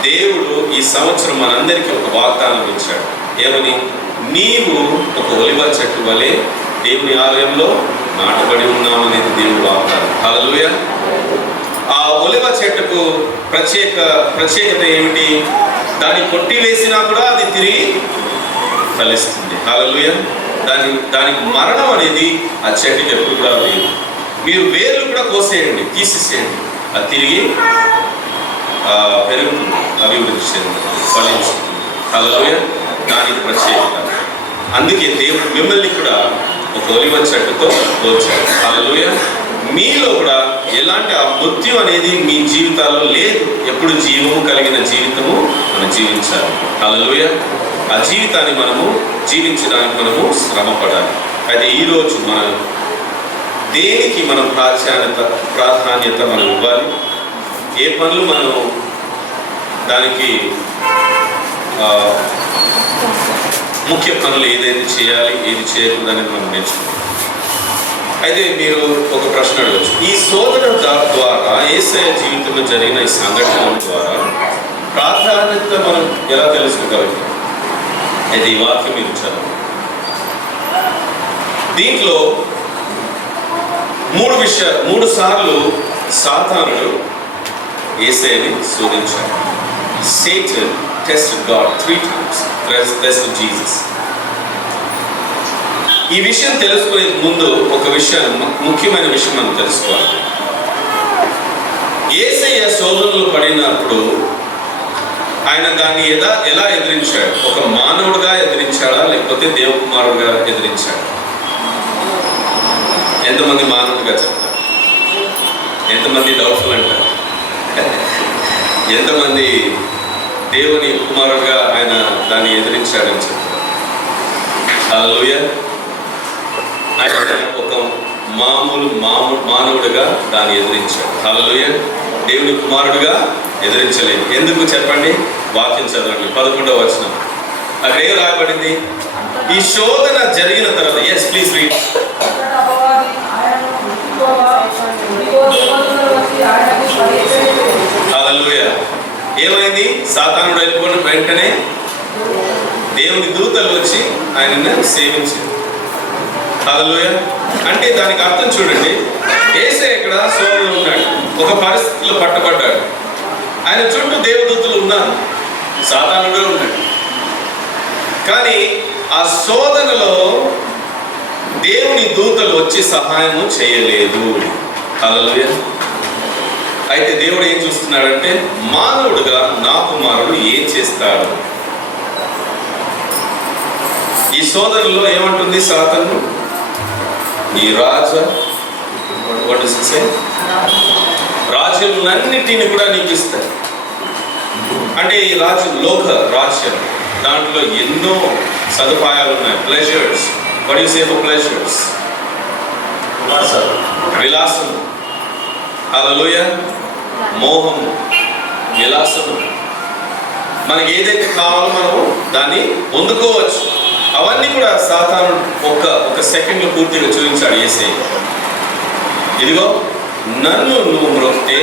దేవుడు ఈ సంవత్సరం మనందరికీ ఒక వాగ్దానం ఇచ్చాడు. ఏమని? నీవు ఒక ఒలివ చెట్టు వలె దేవుని ఆలయంలో నాటబడి ఉన్నామనేది దేవుని వాగ్దానం. హల్లెలూయా. ఆ ఒలివ చెట్టుకు ప్రత్యేకత ఏమిటి? దాన్ని కొట్టివేసినా కూడా అది తిరిగి ఫలిస్తుంది. హల్లెలూయా. దానికి మరణం అనేది ఆ చెట్టుకి ఎప్పుడు కూడా లేదు. మీరు వేర్లు కూడా కోసేయండి, తీసేసేయండి, అది తిరిగి పెరుగుతుంది, అభివృద్ధి చెందుతుంది, ఫలించుతుంది. హల్లెలూయా. దానికి ప్రత్యేకత. అందుకే దేవుడు మిమ్మల్ని కూడా ఒక ఒలివ చెట్టుతో పోల్చాడు. హల్లెలూయా. మీలో కూడా ఎలాంటి ఆ మృత్యు అనేది మీ జీవితాల్లో లేదు. ఎప్పుడు జీవము కలిగిన జీవితము మనం జీవించాలి. హల్లెలూయా. ఆ జీవితాన్ని మనము జీవించడానికి మనము శ్రమపడాలి. అయితే ఈరోజు మనం దేనికి మనం ప్రాధాన్యత మనం ఇవ్వాలి, ఏ పనులు మనం దానికి ముఖ్య పనులు ఏదైతే చేయాలి, ఏది చేయకూడదు అనేది మనం నేర్చుకోవాలి. అయితే మీరు ఒక ప్రశ్న అడగచ్చు, ఈ శోధన ద్వారా యేసయ్య జీవితంలో జరిగిన ఈ సంఘటనల ద్వారా ప్రాధాన్యత మనం ఎలా తెలుసుకోగలుగుతాం? అయితే ఈ వాక్యం మీరు చదవండి. దీంట్లో మూడు సార్లు సాతానుడు యేసయ్యని శోధించాడు. Satan tested God 3 times. Tested Jesus. ఈ విషయం తెలుసుకునే ముందు ఒక విషయం, ముఖ్యమైన విషయం మనం తెలుసుకోవాలి. యేసయ్య శోధనలు పడినప్పుడు ఆయన దాన్ని ఎలా ఎదిరించాడు? ఒక మానవుడుగా ఎదిరించాడా, లేకపోతే దేవకుమారుడుగా ఎదిరించాడు? ఎంతమంది మానవుడిగా చెప్తారు? ఎంతమంది డౌట్ఫుల్ అంటారు? ఎంతమంది దేవుని కుమారుడుగా ఆయన దాన్ని ఎదిరించాడని చెప్తారు? హల్లెలూయా. ఆయన ఒక మానవుడిగా దాన్ని ఎదిరించాడు. హల్లెలూయా. దేవుని కుమారుడుగా ఎదిరించలేదు. ఎందుకు చెప్పండి? వాక్యం చదవండి, 11వ వచనం. అక్కడ ఏం రాయబడింది? ఈ శోధన జరిగిన తర్వాత, ఎస్ ప్లీజ్ రీడ్. హల్లెలూయా. ఏమైంది? సాతానుడు వెళ్ళిపోయిన వెంటనే దేవుని దూతలు వచ్చి ఆయనను సేవించారు. హల్లెలూయా. అంటే దానికి అర్థం చూడండి, యేసయ్య ఇక్కడ శోధనలో ఉన్నాడు, ఒక పరిస్థితిలో పట్టబడ్డాడు. ఆయన చుట్టూ దేవదూతలు ఉన్నారు, సాతానుడు ఉన్నాడు. కానీ ఆ శోధనలో దేవుని దూతలు వచ్చి సహాయము చేయలేదు. హల్లెలూయా. అయితే దేవుడు ఏం చూస్తున్నాడంటే, మానవుడుగా నా కుమారుడు ఏం చేస్తాడు? ఈ సోదరులో ఏమంటుంది సాతాను? ఈ రాజ్యాలన్నిటిని కూడా నీకు ఇస్తాడు. అంటే ఈ రాజ్యం దాంట్లో ఎన్నో సదుపాయాలు ఉన్నాయి. Pleasures. What you say for pleasures? విలాసం. హల్లెలూయా. మోహము, విలాసము. మనకి ఏదైతే కావాలో మనము దాన్ని పొందుకోవచ్చు. అవన్నీ కూడా సాతాను ఒక సెకండ్లో పూర్తిగా చూపించాడు యేసయ్య. ఇదిగో నన్ను నువ్వు మొక్కితే,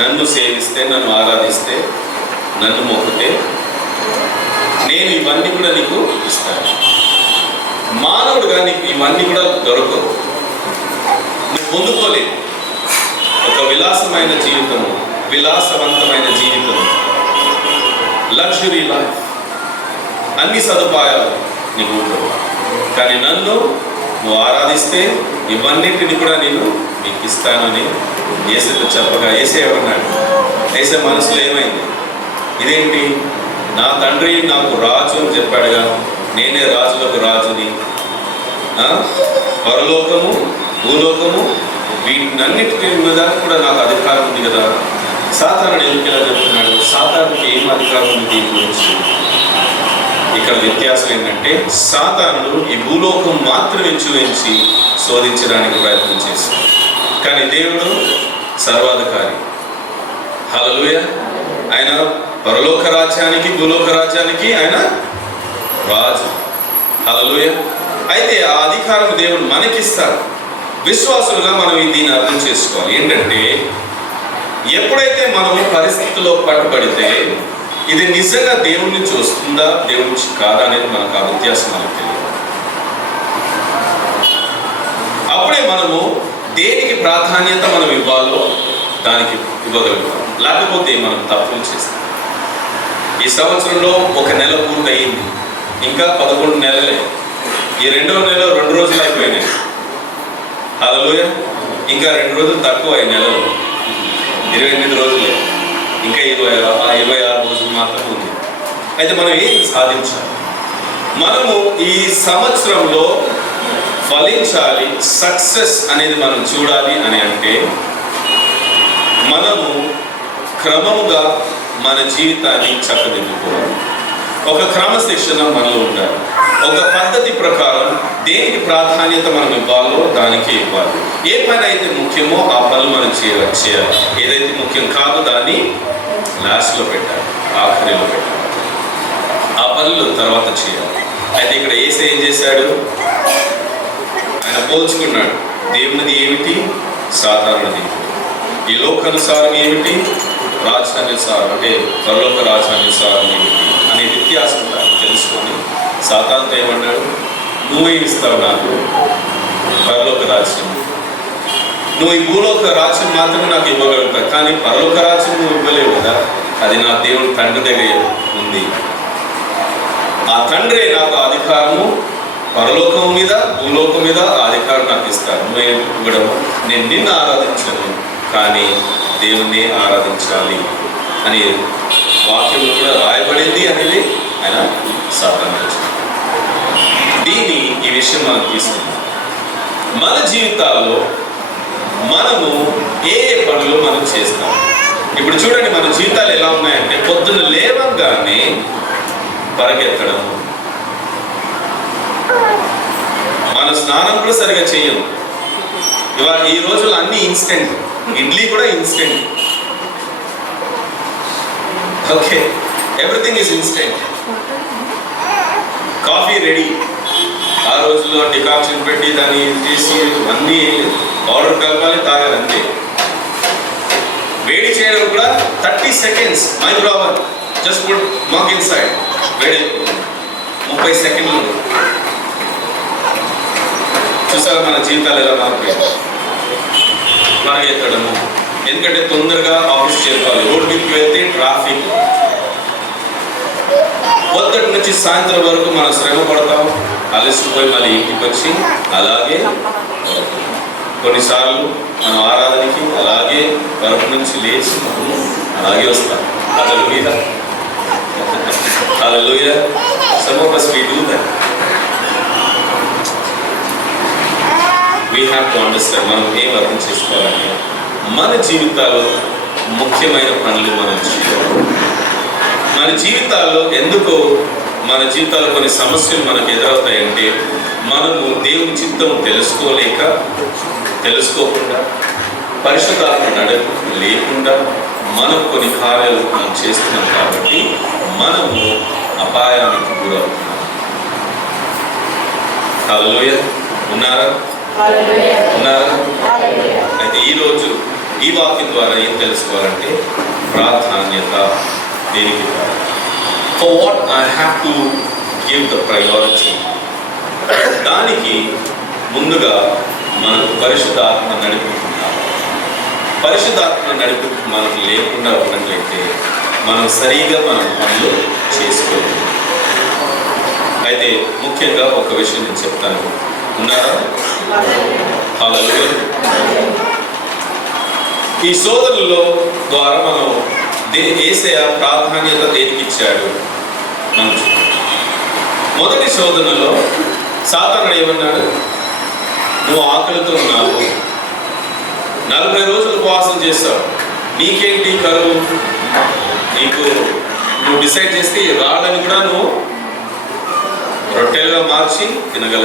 నన్ను సేవిస్తే, నన్ను ఆరాధిస్తే, నన్ను మొక్కితే నేను ఇవన్నీ కూడా నీకు ఇస్తాను. మానవుడుగా నీకు ఇవన్నీ కూడా దొరకవు, నువ్వు పొందుకోలేవు. ఒక విలాసమైన జీవితము, విలాసవంతమైన జీవితం, లగ్జరీ లైఫ్, అన్ని సదుపాయాలు నీకు ఉండవు. కానీ నన్ను నువ్వు ఆరాధిస్తే ఇవన్నింటిని కూడా నేను నీకు ఇస్తానని యేసుతో చెప్పగా యేసే ఏమన్నాడు? యేసే మనసులో ఏమైంది? ఇదేంటి, నా తండ్రి నాకు రాజు అని చెప్పాడుగా, నేనే రాజులకు రాజుని, పరలోకము భూలోకము వీటన్నిటి మీద కూడా నాకు అధికారం ఉంది కదా. సాతానుడు ఎందుకు ఇలా చెప్తున్నాడు? సాతానుడికి ఏం అధికారం ఉంది దీని గురించి? ఇక్కడ వ్యత్యాసం ఏంటంటే, సాతానుడు ఈ భూలోకం మాత్రమే చూపించి శోధించడానికి ప్రయత్నం చేశాడు. కానీ దేవుడు సర్వాధికారి. హల్లెలూయా. ఆయన పరలోక రాజ్యానికి భూలోక రాజ్యానికి ఆయన రాజు. హల్లెలూయా. అయితే ఆ అధికారం దేవుడు మనకిస్తాడు. విశ్వాసులుగా మనం దీన్ని అర్థం చేసుకోవాలి. ఏంటంటే, ఎప్పుడైతే మనము పరిస్థితిలో పట్టుబడితే ఇది నిజంగా దేవుడి నుంచి వస్తుందా దేవుడి నుంచి కాదా అనేది మనకు ఆ వ్యత్యాసం మనకు తెలియదు. అప్పుడే మనము దేనికి ప్రాధాన్యత మనం ఇవ్వాలో దానికి ఇవ్వగలుగుతాం. లేకపోతే మనం తప్పులు చేస్తాం. ఈ సంవత్సరంలో ఒక నెల పూర్తయింది, ఇంకా 11 నెలలే. ఈ 2వ నెల 2 రోజులు అయిపోయినాయి. హల్లెలూయా. ఇంకా 2 రోజులు తక్కువ ఈ నెలలో, 28 రోజులే. ఇంకా 26 రోజులు మాత్రమే ఉంది. అయితే మనం ఏం సాధించాలి? మనము ఈ సంవత్సరంలో ఫలించాలి, సక్సెస్ అనేది మనం చూడాలి అని అంటే మనము క్రమముగా మన జీవితాన్ని చక్కదిద్దుకోవాలి. ఒక క్రమశిక్షణ మనలో ఉండాలి. ఒక పద్ధతి ప్రకారం దేనికి ప్రాధాన్యత మనం ఇవ్వాలో దానికి ఇవ్వాలి. ఏ పని అయితే ముఖ్యమో ఆ పనులు మనం చేయాలి. ఏదైతే ముఖ్యం కాదో దాన్ని లాస్ట్లో పెట్టాలి, ఆఖరిలో పెట్టాలి. ఆ పనులు తర్వాత చేయాలి. అయితే ఇక్కడ యేసయ్య ఏం చేశాడు? ఆయన పోల్చుకున్నాడు. దేవునిది ఏమిటి, సాతానుడిది. ఈ లోకానుసారం ఏమిటి, రాజ్యానుసారం అంటే పరలోక రాజ్యానుసారం ఏమిటి అనే వ్యత్యాసం తెలుసుకొని సాతానుతో ఏమన్నాడు? నువ్వే ఇస్తావు నాకు పరలోక రాజ్యం, నువ్వు ఈ భూలోక రాజ్యం మాత్రమే నాకు ఇవ్వగలుగుతావు, కానీ పరలోక రాజ్యం నువ్వు ఇవ్వలేవు కదా, అది నా దేవుని తండ్రి దగ్గర ఉంది. ఆ తండ్రి నాకు అధికారము పరలోకం మీద భూలోకం మీద ఆ అధికారం నాకు ఇస్తాను. నువ్వు ఇవ్వడం, నేను నిన్ను ఆరాధించను కానీ దేవుణ్ణి ఆరాధించాలి అని వాక్యంలో కూడా రాయబడింది అనేది ఆయన సాతాను. దీన్ని ఈ విషయం మనం తీసుకుందాం. మన జీవితాల్లో మనము ఏ పనులు మనం చేస్తాం. ఇప్పుడు చూడండి, మన జీవితాలు ఎలా ఉన్నాయంటే, పొద్దున్న లేవగానే పరిగెత్తడం, మన స్నానం కూడా సరిగా చెయ్యము. ఇవాళ ఈ రోజుల్లో అన్ని ఇన్స్టెంట్, ఇడ్లీ కూడా instant. Okay, everything is instant. Coffee ready, ఆ రోజుల్లో డికాక్షన్ పెట్టి దాన్ని చేసి అన్నీ ఆర్డర్ కలపాలి, తాగాలి అంతే. వేడి చేయడం కూడా 30 seconds micro oven, just put mug inside, వేడి 30 సెకండ్లు. చూసారా మన జీవితాలు ఎలా మారిపోయాయి? పరిగెత్తడము, ఎందుకంటే తొందరగా ఆఫీస్ చేరుకోవాలి. రోడ్డు మీదకి వెళ్తే ట్రాఫిక్, పొద్దుటి నుంచి సాయంత్రం వరకు మనం శ్రమ పడతాం, అలసిపోయి మళ్ళీ ఇంటికి వచ్చి అలాగే. కొన్నిసార్లు మనం ఆరాధనకి అలాగే వరకు నుంచి లేచి అలాగే వస్తాం. హల్లెలూయా, హల్లెలూయా. Some of us we do that. We have to understand. మనం ఏం అర్థం చేసుకోవాలంటే, మన జీవితాల్లో ముఖ్యమైన పనులు మనం చేయాలి. మన జీవితాల్లో ఎందుకో మన జీవితాల్లో కొన్ని సమస్యలు మనకు ఎదురవుతాయంటే, మనము దేవుని చిత్తం తెలుసుకోకుండా పరిశుద్ధాత్మ నడుపు లేకుండా మనం కొన్ని కార్యాలు మనం చేస్తున్నాం కాబట్టి మనము అపాయానికి గురవుతున్నాం. హల్లెలూయా. ఉన్నారా? అయితే ఈరోజు ఈ వాక్యం ద్వారా ఏం తెలుసుకోవాలంటే ప్రాధాన్యత దేనికి? For what I have to give the priority. దానికి ముందుగా మనకు పరిశుద్ధాత్మ నడిపిస్తున్నారు. పరిశుద్ధాత్మ నడిపి మనకు లేకుండా ఉన్నట్లయితే మనం సరిగా మన పనులు చేసుకోలేము. అయితే ముఖ్యంగా ఒక విషయం నేను చెప్తాను. ఉన్నారా? హల్లెలూయా. ఈ శోధనలో ద్వారా మనం యేసయ్య ప్రాధాన్యత దేనికి ఇచ్చాడు మనం చూద్దాం. మొదటి శోధనలో సాతానుడు ఏమన్నాడు? నువ్వు ఆకలితో ఉన్నావు, 40 రోజులు ఉపవాసం చేస్తావు, నీకేంటి కరువు? నువ్వు డిసైడ్ చేస్తే ఈ రాళ్ళని కూడా నువ్వు రొట్టెలుగా మార్చి తినగల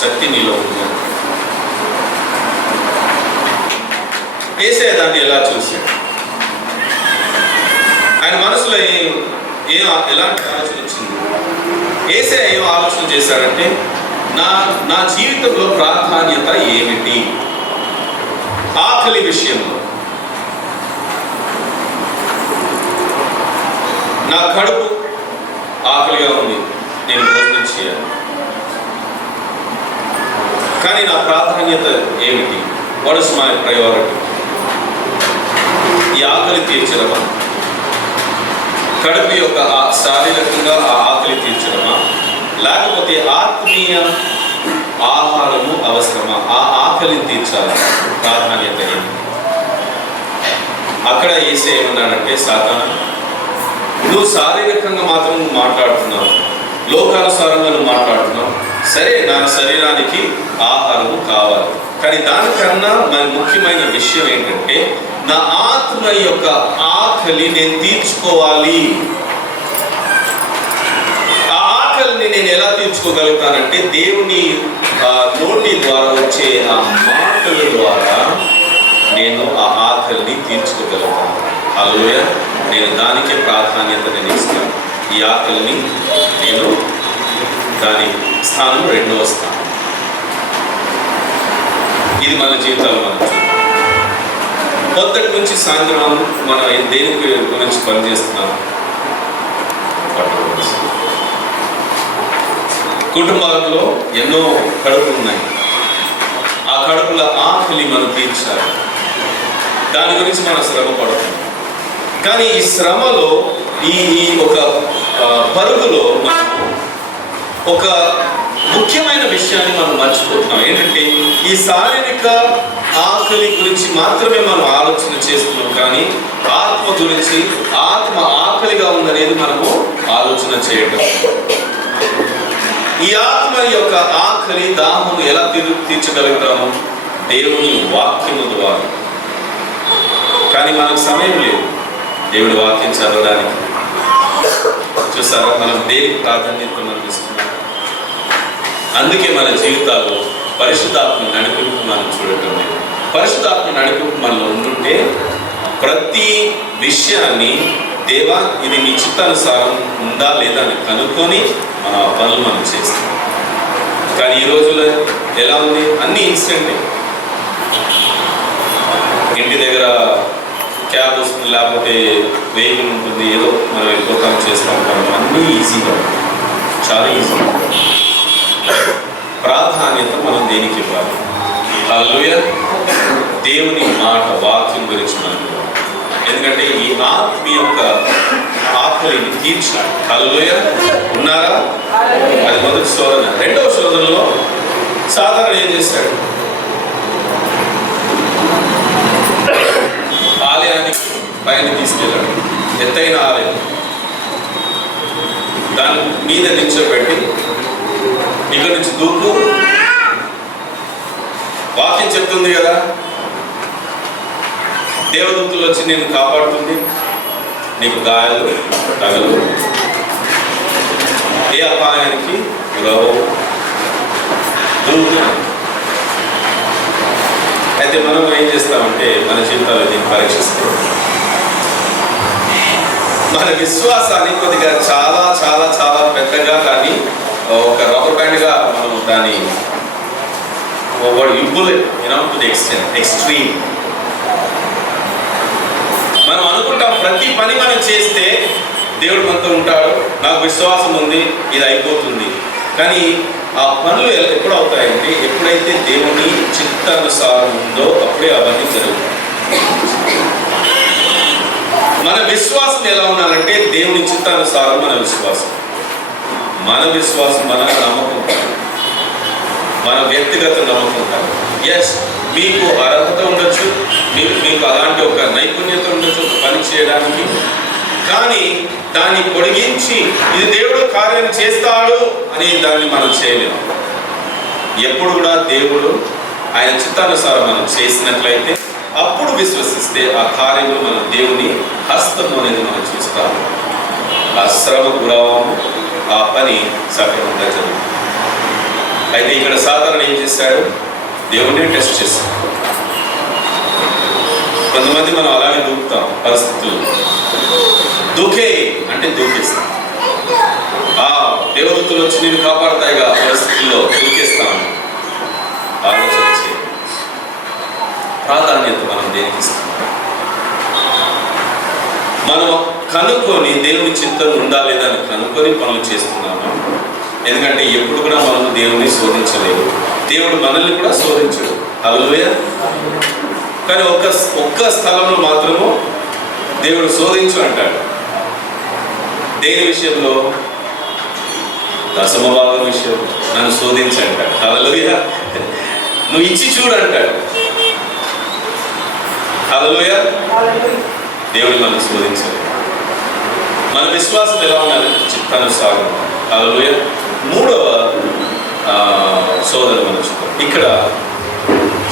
శక్తి నీలో ఉంది. యేసయ్య దాన్ని ఎలా చూశాడు? ఆయన మనసులో ఎలాంటి ఆలోచన వచ్చింది? యేసయ్య ఏం ఆలోచన చేశాడంటే నా జీవితంలో ప్రాధాన్యత ఏమిటి? ఆకలి విషయంలో నా కడుపు ఆకలిగా ఉంది, నేను భోజనం చేయాలి. కానీ నా ప్రాధాన్యత ఏమిటి? What is my priority? ఈ ఆకలి తీర్చడమా? కడుపు యొక్క శారీరకంగా ఆ ఆకలి తీర్చడమా? లేకపోతే ఆత్మీయ ఆహారము అవసరమా? ఆ ఆకలిని తీర్చాలి. ప్రాధాన్యత ఏంటి? అక్కడ యేసయ్య ఏమన్నాడంటే, సాతాను, నువ్వు శారీరకంగా మాత్రం నువ్వు మాట్లాడుతున్నావు, లోకానుసారంగా నువ్వు మాట్లాడుతున్నావు. సరే, నా శరీరానికి ఆహారము కావాలి, కానీ దానికన్నా మన ముఖ్యమైన విషయం ఏంటంటే నా ఆత్మ యొక్క ఆకలి నేను తీర్చుకోవాలి. ఆ ఆకలిని నేను ఎలా తీర్చుకోగలుగుతానంటే దేవుని నోటి ద్వారా వచ్చే ఆ మాటల ద్వారా నేను ఆ ఆకలిని తీర్చుకోగలుగుతాను. హల్లెలూయా. నేను దానికే ప్రాధాన్యత నేను ఇస్తాను. ఈ ఆకలిని నేను దాని స్థానం 2వ స్థానం. ఇది మన జీవితాలు మనం పొద్దుటి నుంచి సాయంత్రం మనం దేని గురించి పనిచేస్తున్నాం? కుటుంబాలలో ఎన్నో కడుపులు ఉన్నాయి. ఆ కడుపుల ఆకలి మనం తీర్చాలి. దాని గురించి మనం శ్రమ పడుతున్నాం. కానీ ఈ శ్రమలో ఈ ఒక పరుగులో మనం ఒక ముఖ్యమైన విషయాన్ని మనం మర్చిపోతున్నాం. ఏంటంటే ఈ శారీరక ఆకలి గురించి మాత్రమే మనం ఆలోచన చేస్తున్నాం, కానీ ఆత్మ గురించి, ఆత్మ ఆకలిగా ఉందనేది మనము ఆలోచన చేయటం. ఈ ఆత్మ యొక్క ఆకలి దాహము ఎలా తీర్చగలుగుతాము? దేవుని వాక్యము ద్వారా. కానీ మనకు సమయం లేదు దేవుడి వాక్యం చదవడానికి. చూసారా, మనం దేనికి ప్రాధాన్యత మనం ఇస్తున్నాం? అందుకే మన జీవితాల్లో పరిశుద్ధాత్మ నడిపింపు మనం చూడటం లేదు. పరిశుద్ధాత్మ నడిపింపు మనలో ఉంటుంటే ప్రతి విషయాన్ని దేవా ఇది నీ చిత్తానుసారం ఉందా లేదా అని కనుక్కొని మన పనులు మనం చేస్తాం. కానీ ఈ రోజుల్లో ఎలా ఉంది? అన్ని ఇన్స్టెంట్. ఇంటి దగ్గర క్యాబ్ వస్తుంది, లేకపోతే వెహికల్ ఉంటుంది, ఏదో మనం వెళ్ళిపోతాం, చేస్తూ ఉంటాం. అన్నీ ఈజీగా, చాలా ఈజీగా. ప్రాధాన్యత మనం దేనికి ఇవ్వాలి? హల్లెలూయా. దేవుని మాట, వాక్యం గురించి మనం ఇవ్వాలి. ఎందుకంటే ఈ ఆత్మీయ యొక్క ఆకలిని తీర్చాలి. హల్లెలూయా. ఉన్నారా? అది మొదటి శోధన. 2వ శోధనలో సాధారణ ఏం చేశాడు? ఆలయానికి పైన తీసుకెళ్ళాడు. ఎత్తైన ఆలయం, దాని మీద నిల్చోబెట్టి ఇక్కడ నుంచి దూకు, వాక్యం చెప్తుంది కదా, దేవదూతలు వచ్చి నేను కాపాడుతుంది, నీకు గాయాలు తగలు, ఏ అపాయానికి గురవు, దూకు. అయితే మనం ఏం చేస్తామంటే మన పరీక్షిస్తే మన విశ్వాసాన్ని కొద్దిగా చాలా చాలా చాలా పెద్దగా దాన్ని ఒక రబ్బర్ బ్యాండ్గా మనం దాన్ని టు ది ఎక్స్ట్రీమ్. మనం అనుకుంటాం ప్రతి పని మనం చేస్తే దేవుడు మనతో ఉంటాడు, నాకు విశ్వాసం ఉంది, ఇది అయిపోతుంది. కానీ ఆ పనులు ఎప్పుడు అవుతాయంటే ఎప్పుడైతే దేవుని చిత్తానుసారం ఉందో అప్పుడే అవన్నీ జరుగుతాయి. మన విశ్వాసం ఎలా ఉండాలంటే దేవుని చిత్తానుసారం మన విశ్వాసం, మన నమ్మకం కాదు, మన వ్యక్తిగత నమ్మకం కాదు. ఎస్, మీకు అర్హత ఉండొచ్చు, మీకు అలాంటి ఒక నైపుణ్యత ఉండొచ్చు పని చేయడానికి, కానీ దాన్ని పొడిగించి ఇది దేవుడు కార్యం చేస్తాడు అని దాన్ని మనం చేయలేము. ఎప్పుడు కూడా దేవుడు ఆయన చిత్తానుసారం మనం చేసినట్లయితే అప్పుడు విశ్వసిస్తే ఆ కార్యంలో మనం దేవుని హస్తము అనేది మనం చూస్తాము. ఆ శ్రమ గురవము, ఆ పని సక్రమంగా జరుగుతుంది. అయితే ఇక్కడ సాధారణ ఏం చేశాడు, దేవుడిని టెస్ట్ చేస్తాడు. కొంతమంది మనం అలాగే దూకుతాం పరిస్థితులు, దూకే అంటే దూకేస్తాం. దేవదూతలు వచ్చి నేను కాపాడతాయిగా పరిస్థితుల్లో దూకేస్తాను. ఆలోచన చేయాలి. ప్రాధాన్యత మనం దేనికి ఇస్తాం? మనం కనుక్కొని దేవుని చిత్తం ఉందా లేదా అని కనుక్కొని పనులు చేస్తున్నాము. ఎందుకంటే ఎప్పుడు కూడా మనం దేవుని శోధించలేము, దేవుడు మనల్ని కూడా శోధించడు. హల్లెలూయా. కానీ ఒక్క స్థలంలో మాత్రము దేవుడు శోధించు అంటాడు. దేని విషయంలో? దశమ భాగం విషయంలో నన్ను శోధించు అంటాడు. హల్లెలూయా. నువ్వు ఇచ్చి చూడు అంటాడు. హల్లెలూయా. దేవుడు మనం శోధించాలి. మన విశ్వాసం ఎలా ఉండాలి? చిత్తానుసారం. హల్లెలూయా. మూడవ శోధన మనం చూద్దాం. ఇక్కడ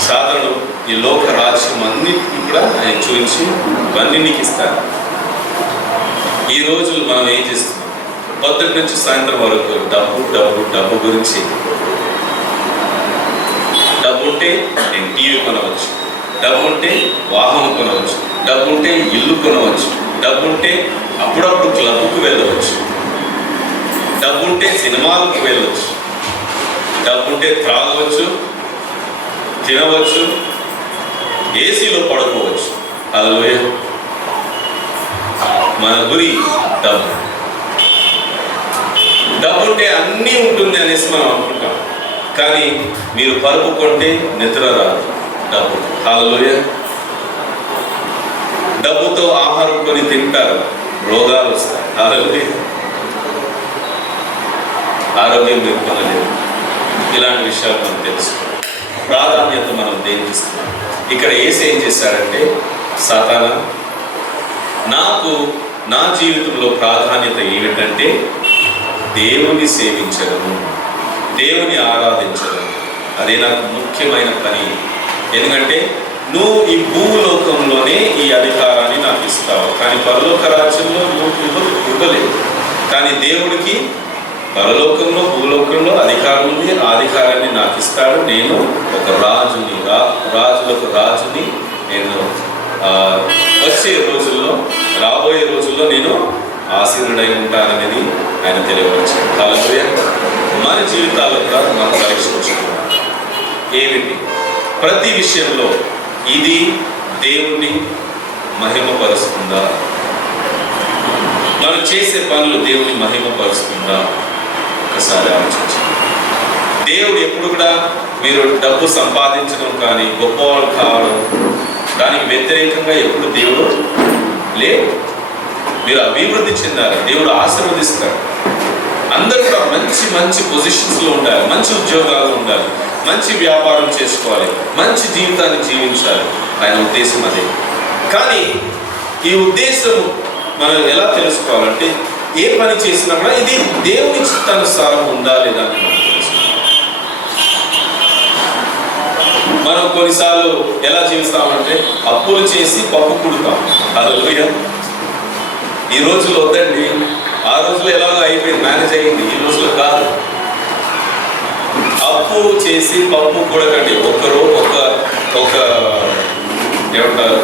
సాధారణ ఈ లోక రాజ్యం అన్నిటిని కూడా ఆయన చూపించి ఇవన్నీ నీకు ఇస్తాను. ఈ రోజులు మనం ఏం చేస్తున్నాం? పొద్దుటి నుంచి సాయంత్రం వరకు డబ్బు డబ్బు డబ్బు గురించి. డబ్బు ఉంటే నేను టీవీ కొనవచ్చు, డబ్బు ఉంటే వాహనం కొనవచ్చు, డబ్బు ఉంటే ఇల్లు కొనవచ్చు, డబ్బు ఉంటే అప్పుడప్పుడు క్లబ్కు వెళ్ళవచ్చు, డబ్బు ఉంటే సినిమాలకు వెళ్ళవచ్చు, డబ్బు ఉంటే త్రాగవచ్చు, తినవచ్చు, ఏసీలో పడుకోవచ్చు. హల్లెలూయా. మన గురి డబ్బు. డబ్బు ఉంటే అన్నీ ఉంటుంది అనేసి మనం అనుకుంటాం. కానీ మీరు పరుపు కొంటే నిద్ర రాదు. డబ్బు. హల్లెలూయా. డబ్బుతో ఆహారం కొని తింటారు, రోగాలు వస్తాయి. హల్లెలూయా. ఆరోగ్యం మీరు కొనలేదు. ఇలాంటి విషయాలు మనం తెలుసుకోవాలి. ప్రాధాన్యత మనం దేనికి ఇస్తున్నాం? ఇక్కడ యేసు ఏం చేశాడంటే, సాతానా, నాకు నా జీవితంలో ప్రాధాన్యత ఏమిటంటే దేవుని సేవించడము, దేవుని ఆరాధించడం. అదే నాకు ముఖ్యమైన పని. ఎందుకంటే నువ్వు ఈ భూలోకంలోనే ఈ అధికారాన్ని నాకు ఇస్తావు, కానీ పరలోక రాజ్యంలో నువ్వు ఇవ్వలేదు. కానీ దేవుడికి పరలోకంలో భూలోకంలో అధికారం ఉంది. ఆ అధికారాన్ని నాకు ఇస్తాడు. నేను ఒక రాజుని, రాజులకు రాజుని. నేను వచ్చే రోజుల్లో, రాబోయే రోజుల్లో నేను ఆశీనుడై ఉంటాననేది ఆయన తెలియపరిచాడు. హల్లెలూయా. మన జీవితాల్లో కూడా మనం పరీక్షించుకున్నాం. ఏమిటి? ప్రతి విషయంలో ఇది దేవుణ్ణి మహిమపరుస్తుందా? మనం చేసే పనులు దేవుని మహిమపరుస్తుందా? ఒకసారి ఆలోచించండి. దేవుడు ఎప్పుడు కూడా మీరు డబ్బు సంపాదించడం కానీ గొప్పవాళ్ళు కావడం దానికి వ్యతిరేకంగా ఎప్పుడు దేవుడు లేదు. మీరు అభివృద్ధి చెందాలి, దేవుడు ఆశీర్వదిస్తాడు. అందరూ కూడా మంచి మంచి పొజిషన్స్లో ఉండాలి, మంచి ఉద్యోగాలు ఉండాలి, మంచి వ్యాపారం చేసుకోవాలి, మంచి జీవితాన్ని జీవించాలి. ఆయన ఉద్దేశం అదే. కానీ ఈ ఉద్దేశం మనం ఎలా తెలుసుకోవాలంటే ఏ పని చేసినా కూడా ఇది దేవుని చిత్తానుసారం ఉందా లేదా అని మనం తెలుసుకోవాలి. మనం కొన్నిసార్లు ఎలా జీవిస్తామంటే అప్పులు చేసి పప్పు కుడతాం. హల్లెలూయా. ఈ రోజుల్లో వద్దండి, ఆ రోజుల్లో ఎలాగో అయిపోయింది, మేనేజ్ అయ్యింది. ఈ రోజుల్లో కాదు. అప్పు చేసి పప్పు కూడకండి. ఒక్కరు ఒక ఏమంటారు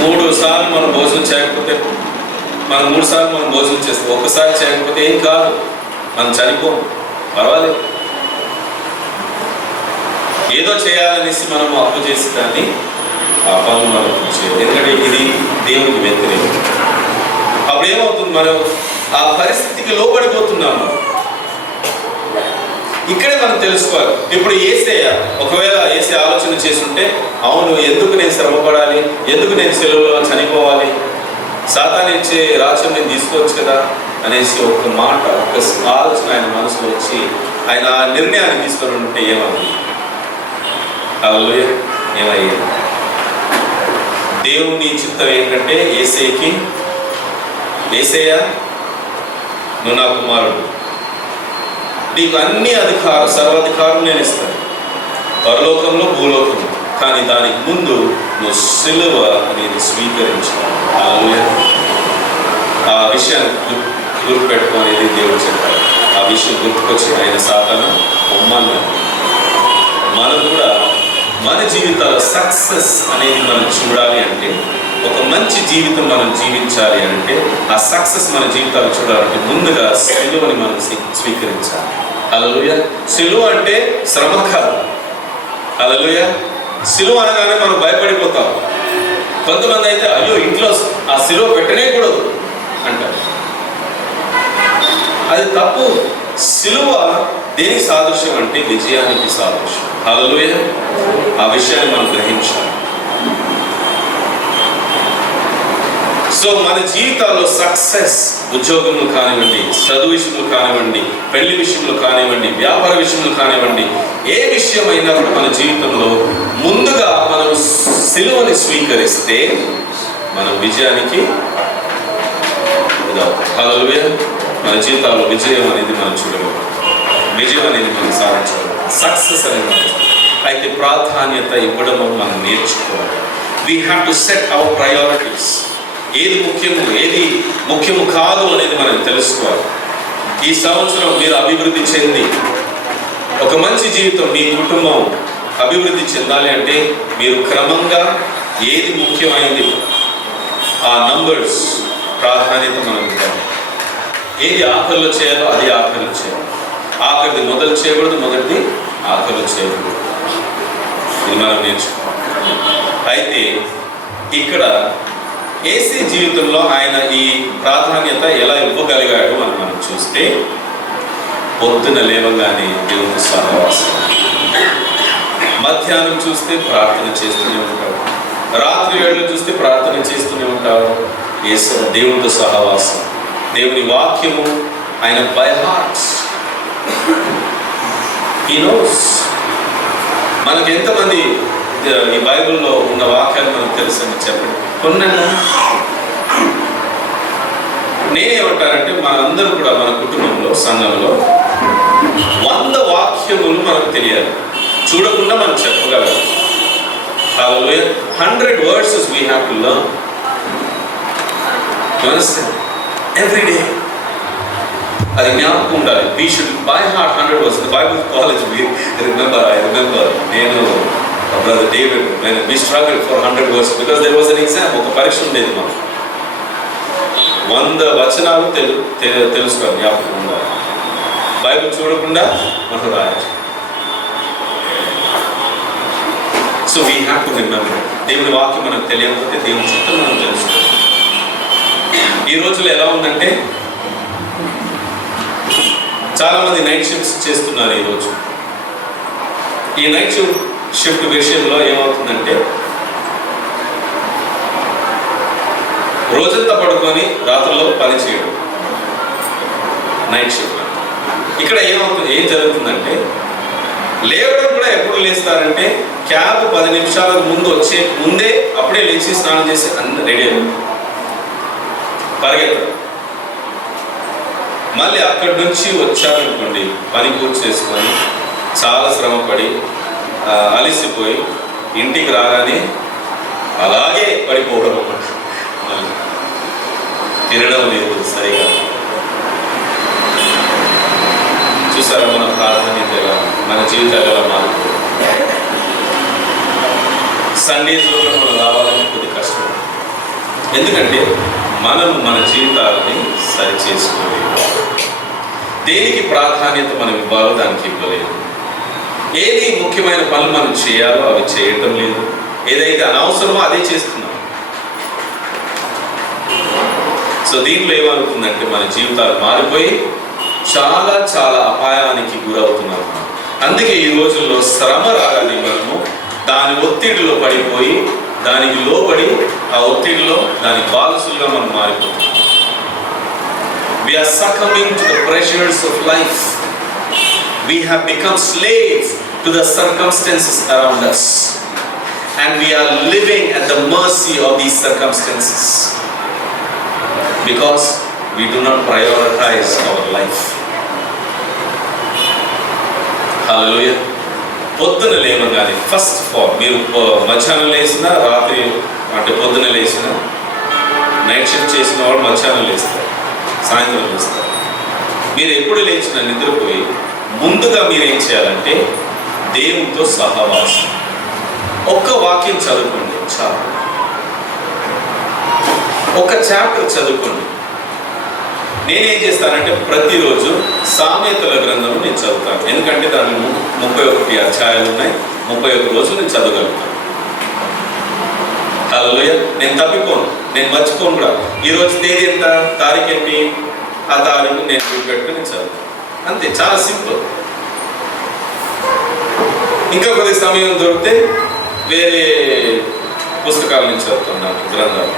3 సార్లు మనం భోజనం చేయకపోతే, మనం 3 సార్లు మనం భోజనం చేస్తాం, ఒక్కసారి చేయకపోతే ఏం కాదు, మనం చనిపోం, పర్వాలేదు. ఏదో చేయాలనేసి మనం అప్పు చేసి కానీ ఆ పనులు మనం చేయాలి, ఎందుకంటే ఇది దేవునికి వ్యతిరేకం. అప్పుడు ఏమవుతుంది, మనం ఆ పరిస్థితికి లోబడిపోతున్నాము. ఇక్కడే మనం తెలుసుకోవాలి. ఇప్పుడు యేసయ్య ఒకవేళ యేసే ఆలోచన చేస్తుంటే, అవును ఎందుకు నేను శ్రమపడాలి, ఎందుకు నేను సెలవులో చనిపోవాలి, సాతాను ఇచ్చే రాజ్యం నేను తీసుకోవచ్చు కదా అనేసి ఒక మాట, ఒక ఆలోచన ఆయన మనసులో వచ్చి ఆయన ఆ నిర్ణయాన్ని తీసుకొని ఉంటే ఏమవుతుంది? హల్లెలూయా, ఏమయ్యేది? దేవుని చిత్తం ఏంటంటే యేసయ్య నువ్వు నా కుమారుడు, నీకు అన్ని సర్వాధికారం నేను ఇస్తాను, పరలోకంలో భూలోకంలో, కానీ దానికి ముందు నువ్వు సిలువ అనేది స్వీకరించాలి. హల్లెలూయా. ఆ విషయాన్ని గుర్తుపెట్టుకోనేది దేవుడు చెప్పారు. ఆ విషయం గుర్తుకొచ్చి ఆయన సాతాను బొమ్మన్నాడు. మనం కూడా మన జీవితాల సక్సెస్ అనేది మనం చూడాలి అంటే, ఒక మంచి జీవితం మనం జీవించాలి అంటే, ఆ సక్సెస్ మన జీవితాలు చూడాలంటే ముందుగా సిలువని మనం స్వీకరించాలి. హల్లెలూయా. సిలువ అంటే శ్రమ కాదు. హల్లెలూయా. సిలువ అనగానే మనం భయపడిపోతాం. కొంతమంది అయితే అయ్యో ఇంట్లో ఆ సిలువ పెట్టనే కూడదు అంటారు. అది తప్పు. సిలువ దేనికి సాదృశ్యం అంటే విజయానికి సాదృశ్యం. హల్లెలూయా. ఆ విషయాన్ని మనం గ్రహించాలి. సో మన జీవితాల్లో సక్సెస్, ఉద్యోగంలో కానివ్వండి, చదువు విషయంలో కానివ్వండి, పెళ్లి విషయంలో కానివ్వండి, వ్యాపార విషయంలో కానివ్వండి, ఏ విషయమైనా కూడా మన జీవితంలో ముందుగా మనం సిలువని స్వీకరిస్తే మనం విజయానికి హల్లెలూయా, మన జీవితాల్లో విజయం అనేది మనం చూడగలం, విజయం అనేది మనం సాధించగలం, సక్సెస్ అనేది. అయితే ప్రాధాన్యత ఇవ్వడం మనం నేర్చుకోవాలి. We have to set our priorities. ఏది ముఖ్యము, ఏది ముఖ్యము కాదు అనేది మనం తెలుసుకోవాలి. ఈ సంవత్సరం మీరు అభివృద్ధి చెంది ఒక మంచి జీవితం, మీ కుటుంబం అభివృద్ధి చెందాలి అంటే మీరు క్రమంగా ఏది ముఖ్యమైనది ఆ నంబర్స్ ప్రాధాన్యత మనం ఇవ్వాలి. ఏది ఆఖరిలో చేయాలో అది ఆఖరిలో చేయాలి. ఆఖరిది మొదలు చేయకూడదు, మొదటిది ఆఖరిలో చేయకూడదు. ఇది మనం నేర్చుకోవాలి. అయితే ఇక్కడ యేసే జీవితంలో ఆయన ఈ ప్రాధాన్యత ఎలా ఇవ్వగలిగాడు అని మనం చూస్తే, పొద్దున లేవగానే దేవుని సహవాసం, మధ్యాహ్నం చూస్తే ప్రార్థన చేస్తూనే ఉంటాడు, రాత్రి వేళలో చూస్తే ప్రార్థన చేస్తూనే ఉంటాడు. దేవునితో సహవాసం, దేవుని వాక్యము ఆయన బై హార్ట్, హీ నోస్. మనకి ఎంతమంది ఈ బైబిల్లో ఉన్న వాక్యాలు మనకు తెలుసని చెప్పండి. కొన్నన్నా నేనేమంటానంటే, మనందరూ కూడా మన కుటుంబంలో, సంఘంలో 100 వాక్యములు మనకు తెలియాలి. చూడకుండా మనం చెప్పగలం. Hallelujah. 100 verses we have to learn. You understand? Every day. అది జ్ఞాపకం ఉండాలి. We should by heart 100 verses. The Bible college I remember నేను Brother David, when we struggled for 100 verses because there was an exam, ఒక పరీక్ష ఉండేది మనం. 100 వచనాలు తెలుసుకోవాలి, జ్ఞాపకం ఉండాలి. బైబిల్ చూడకుండా మనం రాయాలి. So we have to remember. దేవుని వాక్యం మనకు తెలియకపోతే దేవుని చిత్తం మనం తెలుసుకోవాలి. ఈ రోజుల్లో ఎలా ఉందంటే, చాలామంది నైట్ షిఫ్ట్స్ చేస్తున్నారు ఈరోజు. ఈ నైట్ షిఫ్ట్ విషయంలో ఏమవుతుందంటే, రోజంతా పడుకొని రాత్రుల్లో పని చేయడం నైట్ షిఫ్ట్. ఇక్కడ ఏం జరుగుతుందంటే, లేవడం కూడా ఎప్పుడు లేస్తారంటే, క్యాబ్ 10 నిమిషాలకు ముందే అప్పుడే లేచి స్నానం చేసి అన్ని రెడీ అయ్యారు, పరిగెత్తారు. మళ్ళీ అక్కడి నుంచి వచ్చారనుకోండి, పని పూర్తి చేసుకొని చాలా శ్రమపడి అలిసిపోయి ఇంటికి రాగానే అలాగే పడిపోవడం, మళ్ళీ తినడం లేదు సరిగా. చూసారా మన ప్రాధాన్యత ఎలా, మన జీవితాలు ఎలా మారుతుంది. సండేస్లో మనం రావాలని కొద్ది కష్టం. ఎందుకంటే మనం మన జీవితాలని సరి చేసుకోలేదు. దేనికి ప్రాధాన్యత మనం ఇవ్వాలో దానికి ఇవ్వలేదు. ఏది ముఖ్యమైన పనులు మనం చేయాలో అవి చేయటం లేదు. ఏదైతే అనవసరమో అదే చేస్తున్నాం. సో దీంట్లో ఏమవుతుందంటే మన జీవితాలు మారిపోయి చాలా చాలా అపాయానికి గురవుతున్నాం. అందుకే ఈ రోజుల్లో శ్రమ రాగానే మనము దాని ఒత్తిడిలో పడిపోయి దానికి లోబడి ఆ ఒత్తిడిలో దాని బాలసులుగా మనం మారిపోతున్నాం. We are succumbing to the pressures of life. We have become slaves to the circumstances around us. And we are living at the mercy of these circumstances. Because we do not prioritize our life. Hallelujah. పొద్దున లేవగానే first of all మీరు మధ్యాహ్నం లేచినా, రాత్రి అంటే పొద్దున లేచినా, night shift చేసిన వాళ్ళు మధ్యాహ్నం లేస్తారు, సాయంత్రం లేస్తారు. మీరు ఎప్పుడు లేచినా నిద్రపోయి ముందుగా మీరు ఏం చేయాలంటే దేవునితో సహవాసం. ఒక్క వాక్యం చదువుకోండి చాలు. ఒక చాప్టర్ చదువుకోండి. నేనేం చేస్తానంటే ప్రతిరోజు సామెతల గ్రంథం నేను చదువుతాను. ఎందుకంటే దానిలో 31 అధ్యాయాలు ఉన్నాయి. 31 రోజులు నేను చదవగలుగుతాను. హల్లెలూయా. నేను తప్పిపోను, నేను మర్చిపోను కూడా. ఈరోజు తేదీ ఎంత, తారీఖు ఏంటి, ఆ తారీఖు నేను గుర్తుపెట్టుకుని చదువుతాను. అంతే, చాలా సింపుల్. ఇంకా కొద్ది సమయం దొరికితే వేరే పుస్తకాల నుంచి చదువుతున్నాను, గ్రంథాలు.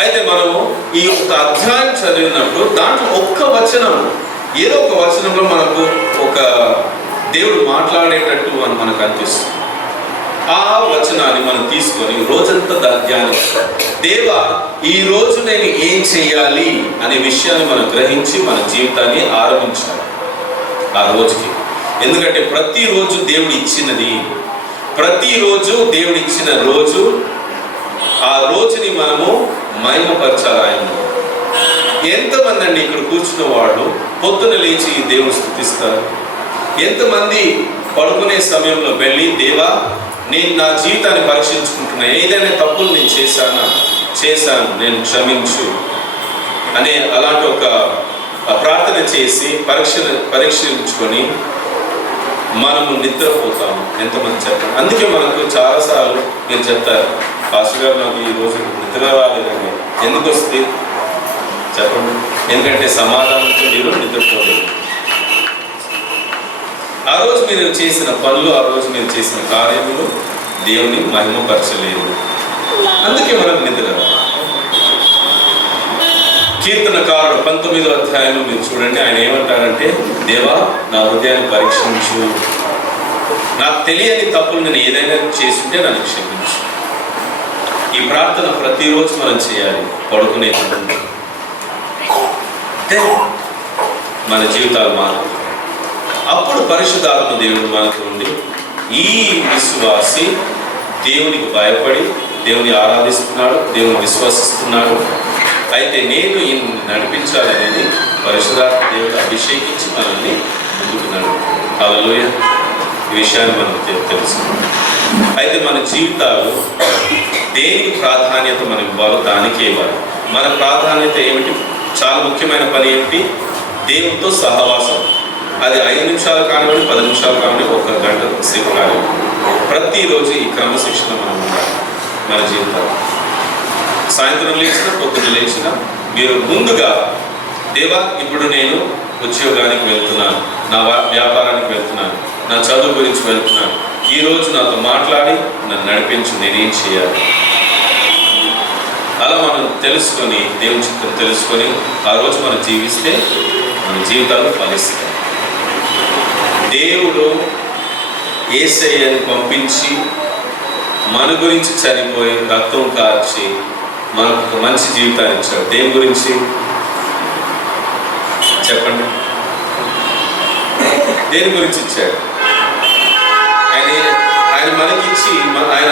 అయితే మనము ఈ ఒక్క అధ్యాయం చదివినప్పుడు దాంట్లో ఒక్క వచనం, ఏదో ఒక వచనంలో మనకు ఒక దేవుడు మాట్లాడేటట్టు అని మనకు అనిపిస్తుంది. ఆ వచనాన్ని మనం తీసుకొని రోజంతా ధ్యానిస్తాం. దేవా, ఈ రోజు నేను ఏం చేయాలి అనే విషయాన్ని మనం గ్రహించి మన జీవితాన్ని ఆరంభించాలి ఆ రోజుకి. ఎందుకంటే ప్రతిరోజు దేవుడు ఇచ్చినది, ప్రతిరోజు దేవుడు ఇచ్చిన రోజు, ఆ రోజుని మనము మహిమపరచాలి ఆయన. ఎంతమంది అండి ఇక్కడ కూర్చున్న వాళ్ళు పొద్దున లేచి దేవుని స్తుతిస్తారు? ఎంతమంది పడుకునే సమయంలో వెళ్ళి, దేవా నేను నా జీవితాన్ని పరీక్షించుకుంటున్నా, ఏదైనా తప్పులు నేను చేశాను నేను క్షమించు అనే అలాంటి ఒక ప్రార్థన చేసి పరీక్షించుకొని మనము నిద్రపోతాము. ఎంతమంది చెప్పండి? అందుకే మనకు చాలాసార్లు మీరు చెప్తారు, పాస్టర్ గారు నాకు ఈరోజు నిద్ర రాలేదండి. ఎందుకు వస్తుంది చెప్పండి? ఎందుకంటే సమాధానంతో మీరు నిద్రపోలేదు. ఆ రోజు మీరు చేసిన పనులు, ఆ రోజు మీరు చేసిన కార్యములు దేవుని మహిమపరచలేదు. అందుకే మనకు నిద్ర రాదు. కీర్తనకారుడు 19వ అధ్యాయంలో మీరు చూడండి, ఆయన ఏమంటారంటే, దేవా నా హృదయాన్ని పరీక్షించు, నాకు తెలియని తప్పులు నేను ఏదైనా చేస్తుంటే నన్ను క్షమించు. ఈ ప్రార్థన ప్రతిరోజు మనం చేయాలి పడుకునే ముందు. మన జీవితాలు మారుతాయి. అప్పుడు పరిశుద్ధాత్మ దేవుడు మనకు ఉండి, ఈ విశ్వాసి దేవునికి భయపడి దేవుని ఆరాధిస్తున్నాడు, దేవుని విశ్వసిస్తున్నాడు, అయితే నేను ఈయన నడిపించాలనేది పరిశుద్ధాత్మ దేవుడు అభిషేకించి మనల్ని ముందుకు నడుపుతాడు. హల్లెలూయా. ఈ విషయాన్ని మనం తెలుసుకుంటాం. అయితే మన జీవితాలు దేనికి ప్రాధాన్యత మనం ఇవ్వాలో దానికే ఇవ్వాలి. మన ప్రాధాన్యత ఏమిటి? చాలా ముఖ్యమైన పని ఏమిటి? దేవునితో సహవాసం. అది 5 నిమిషాలు కానివ్వండి, 10 నిమిషాలు కానివ్వండి, 1 గంట సేపు కానివ్వండి. ప్రతిరోజు ఈ క్రమశిక్షణ మనం ఉండాలి మన జీవితాలు. సాయంత్రం లేచినా, పొద్దున లేచినా మీరు ముందుగా, దేవా ఇప్పుడు నేను ఉద్యోగానికి వెళ్తున్నాను, నా వ్యాపారానికి వెళ్తున్నాను, నా చదువు గురించి వెళ్తున్నాను, ఈరోజు నాతో మాట్లాడి నన్ను నడిపించు, నేనేం చేయాలి. అలా మనం తెలుసుకొని, దేవుని చిత్తం తెలుసుకొని ఆ రోజు మనం జీవిస్తే మన జీవితాలు ఫలిస్తాయి. దేవుడు యేసయ్యని పంపించి మన గురించి చనిపోయి రక్తం కార్చి మనకు ఒక మంచి జీవితాన్ని ఇచ్చాడు. దేని గురించి చెప్పండి? దేని గురించి ఇచ్చాడు? ఆయన మనకిచ్చి ఆయన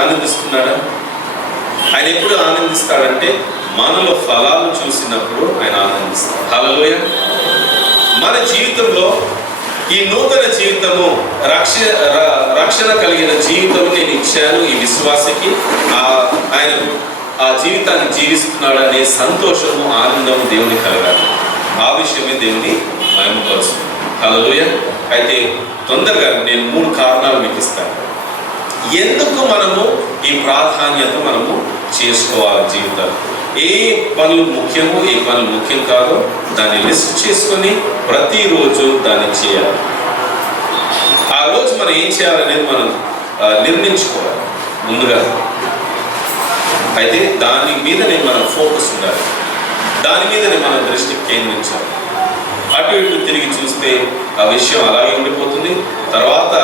ఆనందిస్తున్నాడా? ఆయన ఎప్పుడు ఆనందిస్తాడంటే మనలో ఫలాలు చూసినప్పుడు ఆయన ఆనందిస్తాడు. హల్లెలూయా. మన జీవితంలో ఈ నూతన జీవితము, రక్షణ కలిగిన జీవితము నేను ఇచ్చాను ఈ విశ్వాసికి. ఆయన ఆ జీవితాన్ని జీవిస్తున్నాడనే సంతోషము, ఆనందము దేవుని కలగాలి. ఆ విషయమే దేవుని మహిమపరుస్తుంది. హల్లెలూయా. అయితే తొందరగా నేను 3 కారణాలు మీకు ఇస్తాను, ఎందుకు మనము ఈ ప్రాధాన్యత మనము చేసుకోవాలి జీవితాలు. ఏ పనులు ముఖ్యమో, ఏ పనులు ముఖ్యం కాదో దాన్ని లిస్ట్ చేసుకొని ప్రతిరోజు దాన్ని చేయాలి. ఆ రోజు మనం ఏం చేయాలనేది మనం నిర్ణయించుకోవాలి ముందుగా. అయితే దాని మీదనే మన ఫోకస్ ఉండాలి, దాని మీదనే మన దృష్టి కేంద్రించాలి. అటు ఇటు తిరిగి చూస్తే ఆ విషయం అలాగే ఉండిపోతుంది, తర్వాత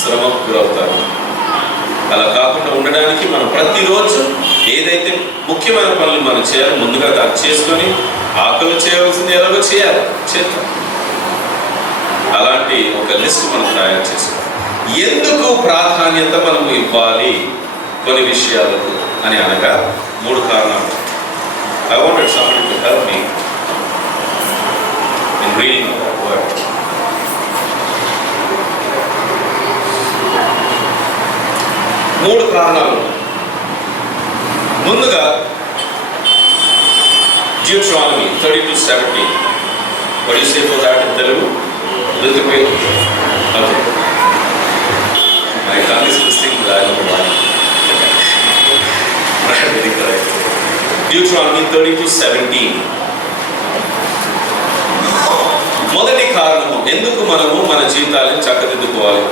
శ్రమకు గురవుతారు. అలా కాకుండా ఉండడానికి మనం ప్రతిరోజు ఏదైతే ముఖ్యమైన పనులు మనం చేయాలి ముందుగా దాన్ని చేసుకొని, ఆకలి చేయవలసింది ఎలాగో చేయాలి, చేద్దాం. అలాంటి ఒక లిస్ట్ మనం తయారు చేసుకోవాలి. ఎందుకు ప్రాధాన్యత మనం ఇవ్వాలి కొన్ని విషయాలకు అని అనగా 3 కారణాలు. I wanted somebody to help me in reading of that word. మూడు కారణాలు. ముందుగా Deuteronomy 32:17. What do you say for that in Telugu? Okay. My tongue is twisting, but I don't know why. Very correct. Deuteronomy 32:17. మొదటి కారణము, ఎందుకు మనము మన జీవితాలను చక్కదిద్దుకోవాలి,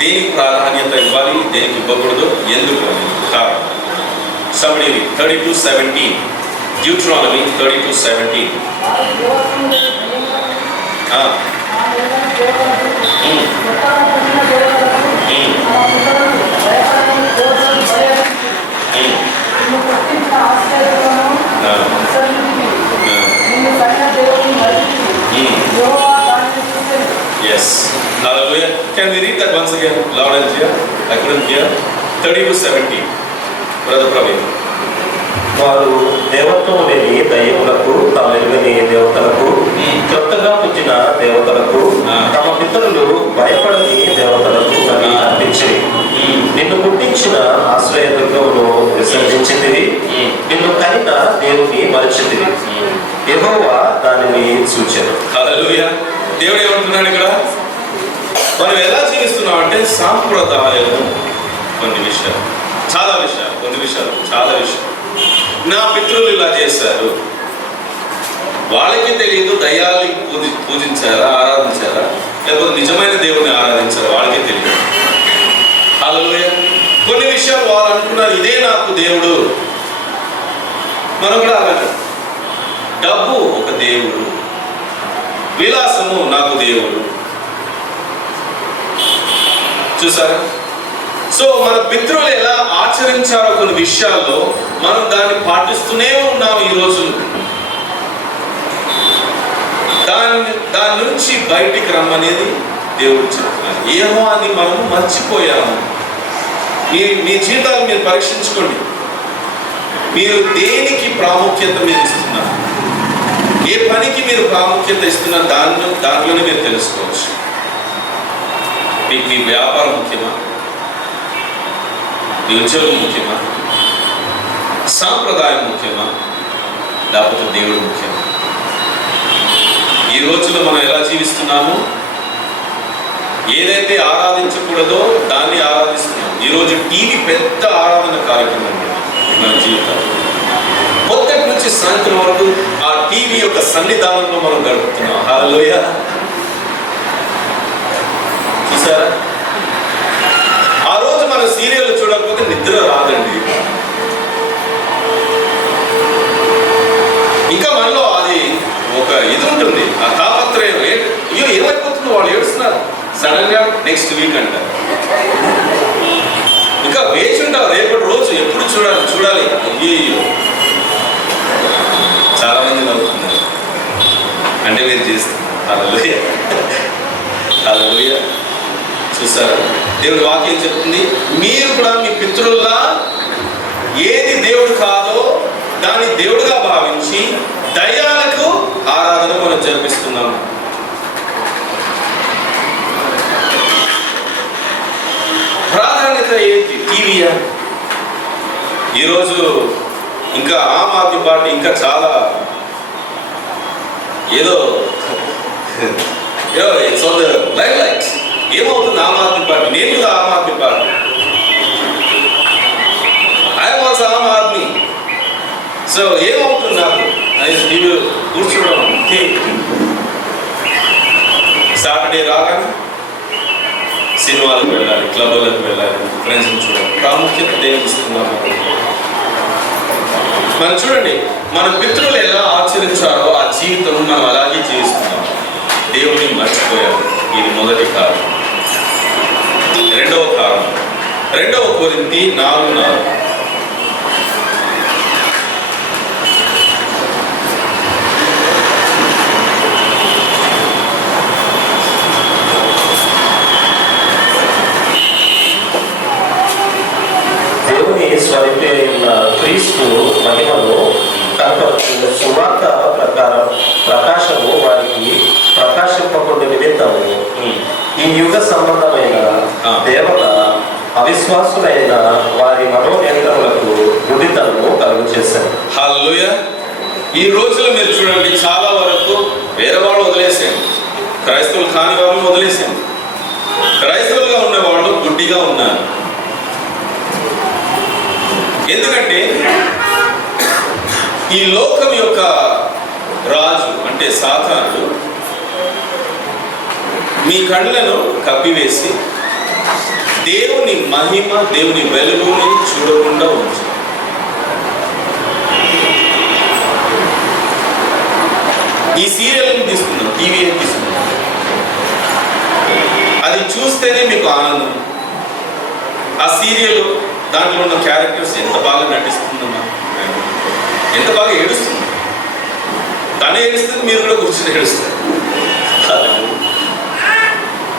దేనికి ప్రాధాన్యత ఇవ్వాలి, దేనికి ఇవ్వకూడదు, ఎందుకు అని కారణం. Somebody read 32:17. Deuteronomy 32:17. Yes. Hallelujah. Can we read that once again, loud and clear? I couldn't hear. 32:17. Brother Praveen. వారు దేవత్వం లేని దయ్యములకు, తామెరుగని దేవతలకు, క్రొత్తగా పుట్టిన దేవతలకు, తమ పితరులు భయపడని దేవతలకు అని అర్పించి, నిన్ను పుట్టించిన ఆశ్రయదుర్గమును విసర్జించింది, నిన్ను కనిన దేవుని మరచితివి, యెహోవా దానిని సూచెను. హల్లెలూయా. దేవుడు ఏమంటున్నాడు ఇక్కడ? మనం ఎలా జీవిస్తున్నాం అంటే సాంప్రదాయము, కొన్ని విషయాలు, చాలా విషయాలు, కొన్ని విషయాలు, చాలా విషయాలు. నా పితృలు ఇలా చేశారు, వాళ్ళకి తెలియదు దయ్యాల్ని పూజించారా, ఆరాధించారా, లేకపోతే నిజమైన దేవుని ఆరాధించారా, వాళ్ళకి తెలియదు. హల్లెలూయా. కొన్ని విషయాలు వాళ్ళు అనుకున్నారు ఇదే నాకు దేవుడు. మనం కూడా అలాగే, డబ్బు ఒక దేవుడు, విలాసము నాకు దేవుడు. చూసారా? సో మన పితృలు ఎలా ఆచరించారో కొన్ని విషయాల్లో మనం దాన్ని పాటిస్తూనే ఉన్నాం ఈ రోజు. దాని నుంచి బయటికి రమ్మనేది దేవుడు చెప్తున్నారు. ఏమో అని మనము మర్చిపోయాము. మీ జీవితాలు మీరు పరీక్షించుకోండి. మీరు దేనికి ప్రాముఖ్యత మీరు ఇస్తున్నారు, ఏ పనికి మీరు ప్రాముఖ్యత ఇస్తున్నారు, దాంట్లోనే మీరు తెలుసుకోవచ్చు. మీకు మీ వ్యాపారం ముఖ్యమా, మీ ఉద్యోగం ముఖ్యమా, సాంప్రదాయం ముఖ్యమా, లేకపోతే దేవుడు ముఖ్యమా? ఈ రోజులో మనం ఎలా జీవిస్తున్నాము? ఏదైతే ఆరాధించకూడదో దాన్ని ఆరాధిస్తున్నాం. ఈరోజు టీవీ పెద్ద ఆరాధన కార్యక్రమం మన జీవితాలు. పొద్దుటి నుంచి సాయంత్రం వరకు ఆ టీవీ యొక్క సన్నిధానంలో మనం గడుపుతున్నాం. హల్లెలూయా. చూసారా? ఆ రోజు మన సీరియల్ చూడకపోతే నిద్ర రాదండి. ఇంకా మనలో అది ఒక ఇది ఉంటుంది, ఆ తాపత్రయం. అయ్యో ఏమైపోతుందో వాళ్ళు ఏడుస్తున్నారు, సడన్ గా నెక్స్ట్ వీక్ అంటారు. ఇంకా వేచి ఉంటావు రేపటి రోజు ఎప్పుడు చూడాలి. అయ్యో చాలా మంది నవ్వుతున్నారు అంటే మీరు చేస్తున్నారు. హల్లెలూయా. హల్లెలూయా. చూసారా? దేవుడి వాక్యం చెప్తుంది, మీరు కూడా మీ పితరుల్లా ఏది దేవుడు కాదో దాన్ని దేవుడుగా భావించి దయ్యాలకు ఆరాధన మనం జరిపిస్తున్నాము. ప్రాధాన్యత ఏంటి? టీవీయా? ఈరోజు ఇంకా ఆమ్ ఆద్మీ పార్టీ ఇంకా చాలా ఏదో it's on the life light. ఏమవుతుంది ఆమ్ ఆద్మీ పార్టీ? నేను కూడా Aam Aadmi Party, I was Aam Aadmi. So ఏమవుతుంది నాకు? టీవీ కూర్చోవడం, సాటర్డే రాగానే సినిమాలకు వెళ్ళాలి, క్లబ్లకు వెళ్ళాలి, ఫ్రెండ్స్ని చూడాలి. ప్రాముఖ్యత దేనికి ఇస్తున్నాము? మనం చూడండి, మన పితృలు ఎలా ఆచరించారో ఆ జీవితం మనం అలాగే జీవిస్తున్నాం. దేవుని మర్చిపోయారు. ఇది మొదటి కారణం. రెండవ కారణం, 2 కొరింథీ 4:4. దేవుని స్వరూపి అయిన క్రీస్తు మహిమను కనపరుచు సువార్త ప్రకాశము వారికి ప్రకాశింపకుండా నిమిత్తము ఈ యుగ సంబంధమైన దేవత అవిశ్వాసులైన వారి మనోనేత్రములకు గుడితనము కలుగు చేశారు. హల్లెలూయా. ఈ రోజులు మీరు చూడండి, చాలా వరకు వేరే వాళ్ళు వదిలేసాను, క్రైస్తవులు కాని వాళ్ళు వదిలేసాను. క్రైస్తవులుగా ఉన్నవాళ్ళు గుడ్డిగా ఉన్నారు. ఎందుకంటే ఈ లోకం యొక్క రాజు అంటే సాతానుడు మీ కళ్ళను కప్పివేసి దేవుని మహిమ, దేవుని వెలుగుని చూడకుండా ఉంచు. ఈ సీరియల్ని తీసుకుందాం, టీవీ తీసుకుందాం, అది చూస్తేనే మీకు ఆనందం. ఆ సీరియల్ దాంట్లో ఉన్న క్యారెక్టర్స్ ఎంత బాగా నటిస్తుందమ్మా, ఎంత బాగా ఏడుస్తుంది. తనే ఏడుస్తుంది, మీరు కూడా కూర్చొని ఏడుస్తారు.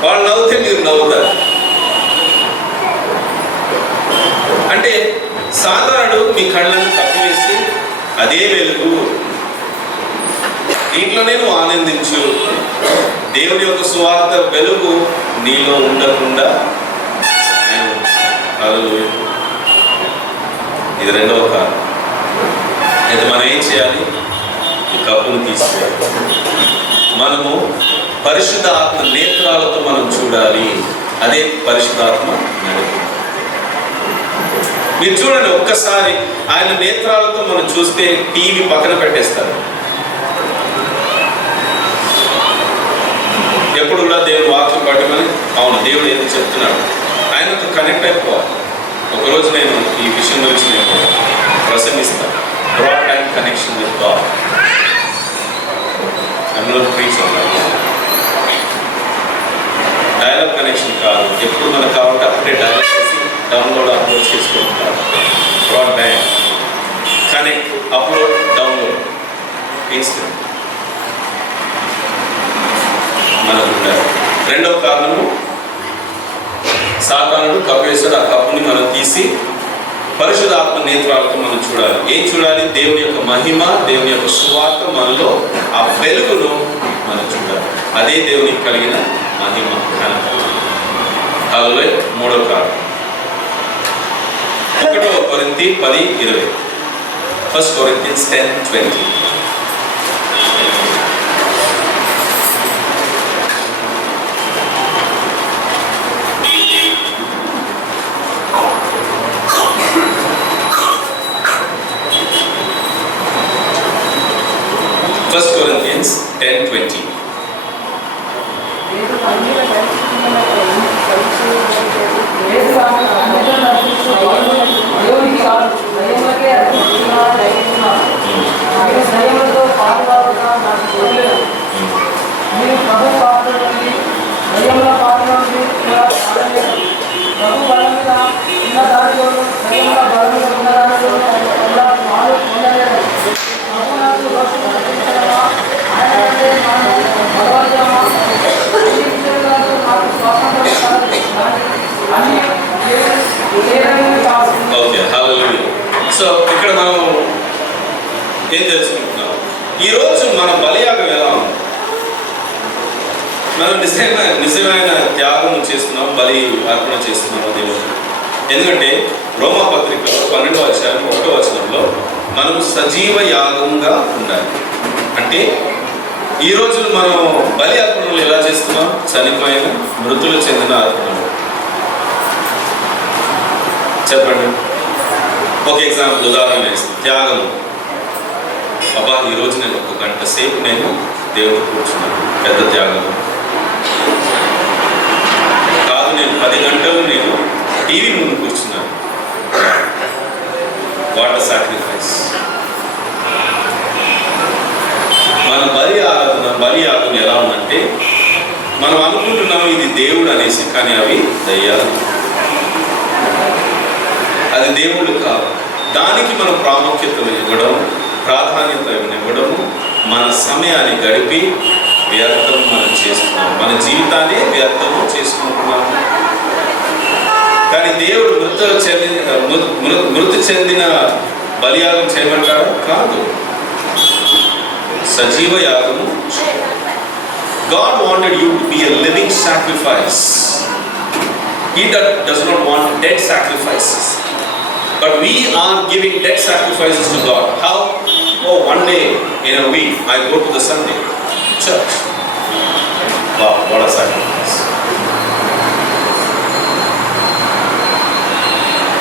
వాళ్ళు నవ్వుతే మీరు నవ్వుతారు. అంటే సాధారణుడు మీ కళ్ళను కప్పివేసి అదే వెలుగు, దీంట్లోనే నువ్వు ఆనందించు. దేవుని యొక్క సువార్త వెలుగు నీలో ఉండకుండా ఇది రెండవ కారణం. అయితే మనం ఏం చేయాలి? ఈ కప్పును తీసుకోవాలి. మనము పరిశుద్ధ ఆత్మ నేత్రాలతో మనం చూడాలి. అదే పరిశుద్ధాత్మ నడుపు. మీరు చూడండి, ఒక్కసారి ఆయన నేత్రాలతో మనం చూస్తే టీవీ పక్కన పెట్టేస్తారు. ఎప్పుడు కూడా దేవుడు వాక్యం పట్టమని, అవును దేవుడు ఏదో చెప్తున్నాడు, ఆయనతో కనెక్ట్ అయిపోవాలి. ఒకరోజు నేను ఈ విషయం గురించి నేను ప్రసంగిస్తాను. Broadband connection with God. అందులో ప్రీచ్ ఉన్నాయి. డైలాగ్ కనెక్షన్ కాదు, ఎప్పుడు మనకు కావాలంటే అప్పుడే డైలాగ్ చేసి డౌన్లోడ్ అప్లోడ్ చేసుకుంటారు. Broadband connect, upload, download instant మనకు ఉండాలి. రెండవ కారణము, సాతానుడు కప్పు వేశాడు. ఆ కప్పుని మనం తీసి పరిశుద్ధ ఆత్మ నేత్రాలతో మనం చూడాలి. ఏం చూడాలి? దేవుని యొక్క మహిమ, దేవుని యొక్క సువార్త మనలో ఆ వెలుగును మనం చూడాలి. అదే దేవునికి కలిగిన మహిమ ఘనత. హల్లెలూయా. మూడవ కారణం, 1 కొరింథీ 10:20. 1 Corinthians 10:20. First Corinthians 10:20. సో ఇక్కడ మనం ఏం తెలుసుకుంటున్నాం? ఈరోజు మన బలియాగం ఎలా ఉంది? మనం నిజమైన త్యాగం చేస్తున్నాం, బలి అర్పణ చేస్తున్నాం దేవుడు. ఎందుకంటే రోమా పత్రికలో 12వ అధ్యాయం 1వ వచనంలో మనము సజీవ యాగంగా ఉండాలి. అంటే ఈ రోజు మనం బలి అర్పణలు ఎలా చేస్తున్నాం? చనిపోయిన మృతులు చెందిన అర్పణలు. చెప్పండి, ఒక ఎగ్జాంపుల్, ఉదాహరణ వేస్తాం. త్యాగం. అబ్బా ఈరోజు నేను 1 గంట సేపు నేను దేవుడు కూర్చున్నాను, పెద్ద త్యాగం. కాదు, నేను 10 గంటలు నేను టీవీ ముందు కూర్చున్నాను. What a sacrifice. మన బలి యాగం ఎలా ఉందంటే, మనం అనుకుంటున్నాం ఇది దేవుడు అనేసి, కానీ అవి దయ్యాలు. అది దేవుడు కాదు. దానికి మనం ప్రాముఖ్యత ఇవ్వడం, ప్రాధాన్యత ఇవ్వడము, మన సమయాన్ని గడిపి వ్యర్థం మనం చేస్తున్నాం, మన జీవితాన్ని వ్యర్థము చేసుకుంటున్నాము. కానీ దేవుడు మృతి చెందిన బలియాగం చేయమంటాడు? కాదు, సజీవ యాగము. God wanted you to be a living sacrifice. He does not want dead sacrifices. But we are giving dead sacrifices to God. How? Oh, one day in a week I go to the Sunday church. Wow, what a sacrifice.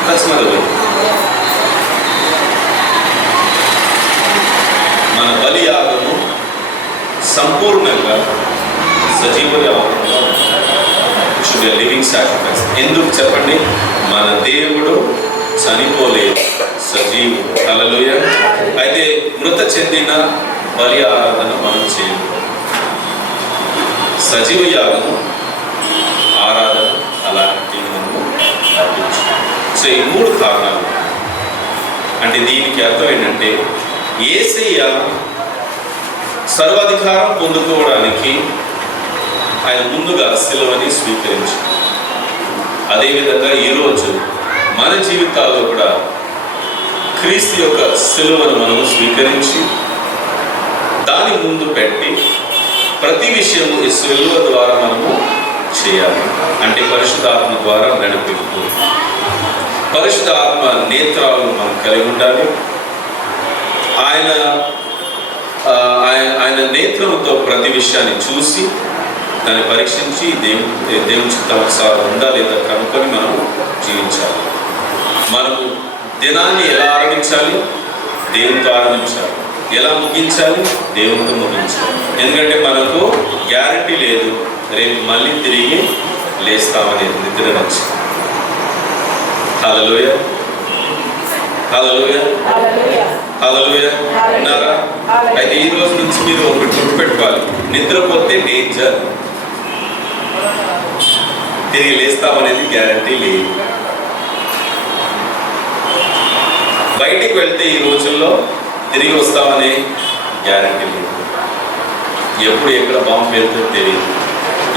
That's not the way. మన బలి యాగము సంపూర్ణంగా సజీవ యాగంగా should be living sacrifice. ఎందుకు చెప్పండి? మన దేవుడు చనిపోలేదు, సజీవుడు. హల్లెలూయా. అయితే మృత చెందిన బలి ఆరాధన మనం చేయము. సజీవ యాగము ఆరాధన అలాంటి మనము అర్పించాలి. సో ఈ 3 కారణాలు. అంటే దీనికి అర్థం ఏంటంటే, యేసయ్య సర్వాధికారం పొందుకోవడానికి ఆయన ముందుగా సిలువని స్వీకరించారు. అదేవిధంగా ఈరోజు మన జీవితాల్లో కూడా క్రీస్తు యొక్క సిలువను మనము స్వీకరించి దాని ముందు పెట్టి ప్రతి విషయము ఈ సిలువ ద్వారా మనము చేయాలి. అంటే పరిశుద్ధాత్మ ద్వారా నడిపింపు, పరిశుద్ధాత్మ నేత్రాలను మనం కలిగి ఉండాలి. ఆయన నేత్రముతో ప్రతి విషయాన్ని చూసి దాన్ని పరీక్షించి దేవుని చిత్తానుసారం ఉందా లేదా కనుక్కొని మనం జీవించాలి. మనము దినాన్ని ఎలా ఆరంభించాలి? దేవునితో ఆరంభించాలి. ఎలా ముగించాలి? దేవునితో ముగించాలి. ఎందుకంటే మనకు గ్యారంటీ లేదు రేపు మళ్ళీ తిరిగి లేస్తామనేది, నిద్ర నుంచి. హల్లెలూయా, హల్లెలూయా, హల్లెలూయా. ఉన్నారా? అయితే ఈ రోజు నుంచి మీరు ఒకటి గుర్తుపెట్టుకోవాలి, నిద్రపోతే డేంజర్, తిరిగి లేస్తామనేది గ్యారంటీ లేదు. బయటికి వెళ్తే ఈ రోజుల్లో తిరిగి వస్తామనే గ్యారంటీ లేదు. ఎప్పుడు ఎక్కడ బాంబు వెళ్తుందో తెలియదు,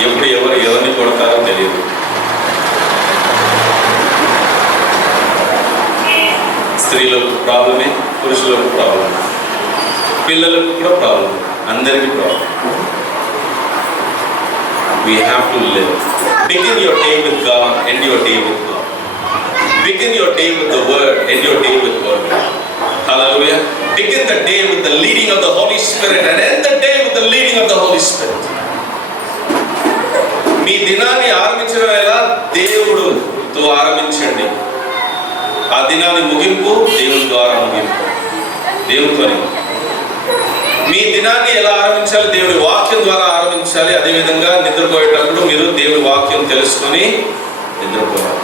ఎప్పుడు ఎవరిని కొడతారో తెలియదు. స్త్రీలకు ప్రాబ్లమే, పురుషులకు ప్రాబ్లం, పిల్లలకు కూడా ప్రాబ్లం, అందరికీ problem. We have to live. Begin your day with God, end your day with God. Begin your day with the Word, end your day with Word. Hallelujah. Begin the day with the leading of the Holy Spirit and end the day with the leading of the Holy Spirit. మీ దినాన్ని ఆరంభించడం ఎలా? దేవుడుతో ఆరంభించండి. ఆ దినాన్ని ముగింపు దేవుని ద్వారా ముగింపు, దేవునితోనే. మీ దినాన్ని ఎలా ఆరంభించాలి? దేవుడి వాక్యం ద్వారా ఆరంభించాలి. అదేవిధంగా నిద్రపోయేటప్పుడు మీరు దేవుడి వాక్యం తెలుసుకొని నిద్రపోవాలి.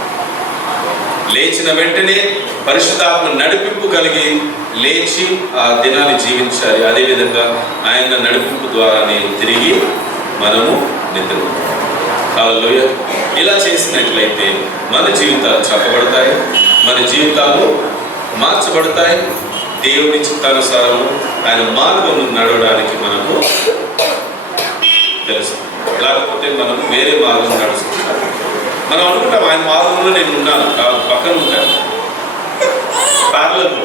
లేచిన వెంటనే పరిశుద్ధాత్మ నడిపింపు కలిగి లేచి ఆ దినాన్ని జీవించాలి. అదేవిధంగా ఆయన నడిపింపు ద్వారానే తిరిగి మనము నిద్రపోవాలి. హల్లెలూయా. ఇలా చేసినట్లయితే మన జీవితాలు చక్కబడతాయి, మన జీవితాలు మార్చబడతాయి. దేవుని చిత్తానుసారము ఆయన మార్గము నడవడానికి మనకు తెలుసు. లేకపోతే మనం వేరే మార్గం నడుస్తున్నాం. మనం అనుకుంటాం ఆయన మార్గంలో నేను ఉన్నాను, కాదు, పక్కన ఉంటాను. ప్యారలల్.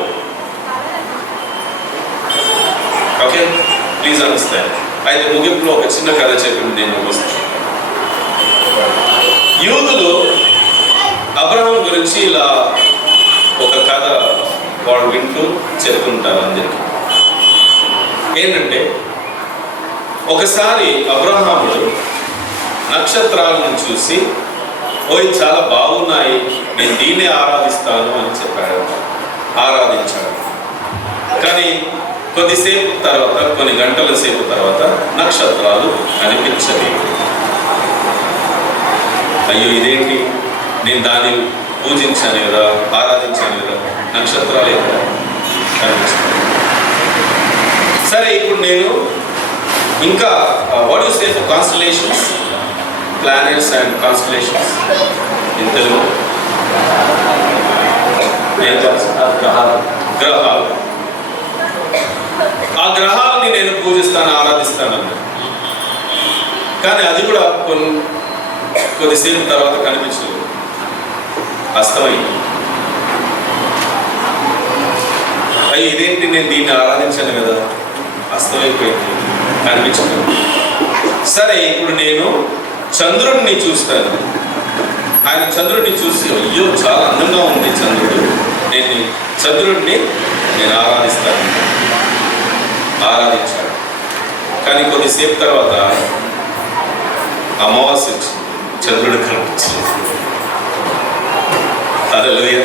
Okay, please understand. అయితే ముగింపులో ఒక చిన్న కథ చెప్పి నేను ముగిస్తాను. యూదులు అబ్రహాం గురించి ఇలా ఒక కథ వాళ్ళు వింటూ చెప్తుంటారు అందరికీ. ఏంటంటే ఒకసారి అబ్రహాముడు నక్షత్రాలను చూసి ఓయ్ చాలా బాగున్నాయి, నేను దీన్నే ఆరాధిస్తాను అని చెప్పాడు. ఆరాధించాడు. కానీ కొద్దిసేపు తర్వాత, కొన్ని గంటల సేపు తర్వాత నక్షత్రాలు కనిపించలేదు. అయ్యో ఇదేంటి, నేను దాన్ని పూజించాను కదా, ఆరాధించాను కదా, నక్షత్రాలు ఎక్కడ కనిపిస్తాను. సరే ఇప్పుడు నేను ఇంకా what you say for constellations, planets and constellations in Telugu? గ్రహాలు. ఆ గ్రహాలని నేను పూజిస్తాను, ఆరాధిస్తాను. కానీ అది కూడా కొద్దిసేపు తర్వాత కనిపించలేదు, అస్తమైంది. అయ్యి ఇదేంటి, నేను దీన్ని ఆరాధించాను కదా, అస్తమైపోయింది, కనిపించలేదు. సరే ఇప్పుడు నేను చంద్రుడిని చూస్తాను. ఆయన చంద్రుడిని చూసి అయ్యో చాలా అందంగా ఉంది చంద్రుడు, చంద్రుడిని నేను ఆరాధిస్తాను. ఆరాధించాడు. కానీ కొద్దిసేపు తర్వాత అమావాస్య వచ్చింది, చంద్రుడు కనిపించింది. హల్లెలూయా.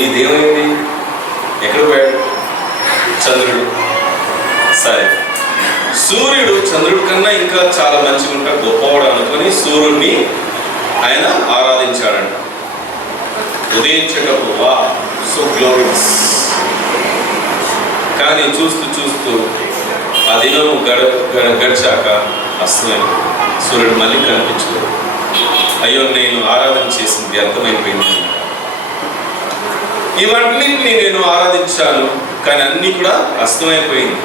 ఇదేమైంది, ఎక్కడ పోయాడు చంద్రుడు? సరే సూర్యుడు చంద్రుడి కన్నా ఇంకా చాలా మంచిగా ఉంటా, గొప్పవాడు అనుకొని సూర్యుడిని ఆయన ఆరాధించాడంట. ఉదయించేటప్పుడు వా సో గ్లోరియస్. కానీ చూస్తూ చూస్తూ ఆ దినం గడిచాక అస్తమైంది, సూర్యుడు మళ్ళీ కనిపించలేదు. అయ్యో నేను ఆరాధన చేసింది అర్థమైపోయింది. ఇవన్నిటిని నేను ఆరాధించాను, కానీ అన్నీ కూడా అస్తమైపోయింది.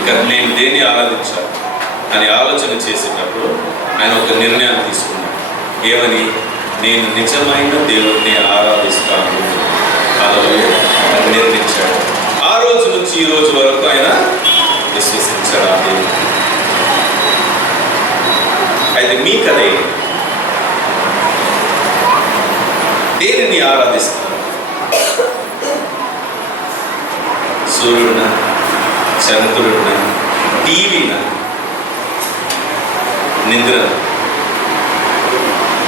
ఇక నేను దేన్ని ఆరాధించాను అని ఆలోచన చేసేటప్పుడు ఆయన ఒక నిర్ణయాన్ని తీసుకున్నాను. ఏమని? నేను నిజమైన దేవుడిని ఆరాధిస్తాను అని నిర్ణయించాడు. ఆ రోజు నుంచి ఈ రోజు వరకు ఆయన విశ్వసించాడు ఆ దేవుడు. అయితే మీ కథే, దేనిని ఆరాధిస్తారు? సూర్యుడినా, చంద్రుడినా, టీవీనా, నిద్ర?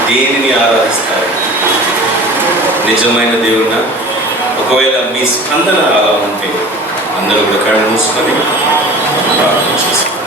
దేనిని ఆరాధిస్తారు? నిజమైన దేవుడినా? ఒకవేళ మీ స్పందన అలా ఉంటే అందరూ కూడా కళ్ళు మూసుకొని ప్రార్థన చేస్తారు.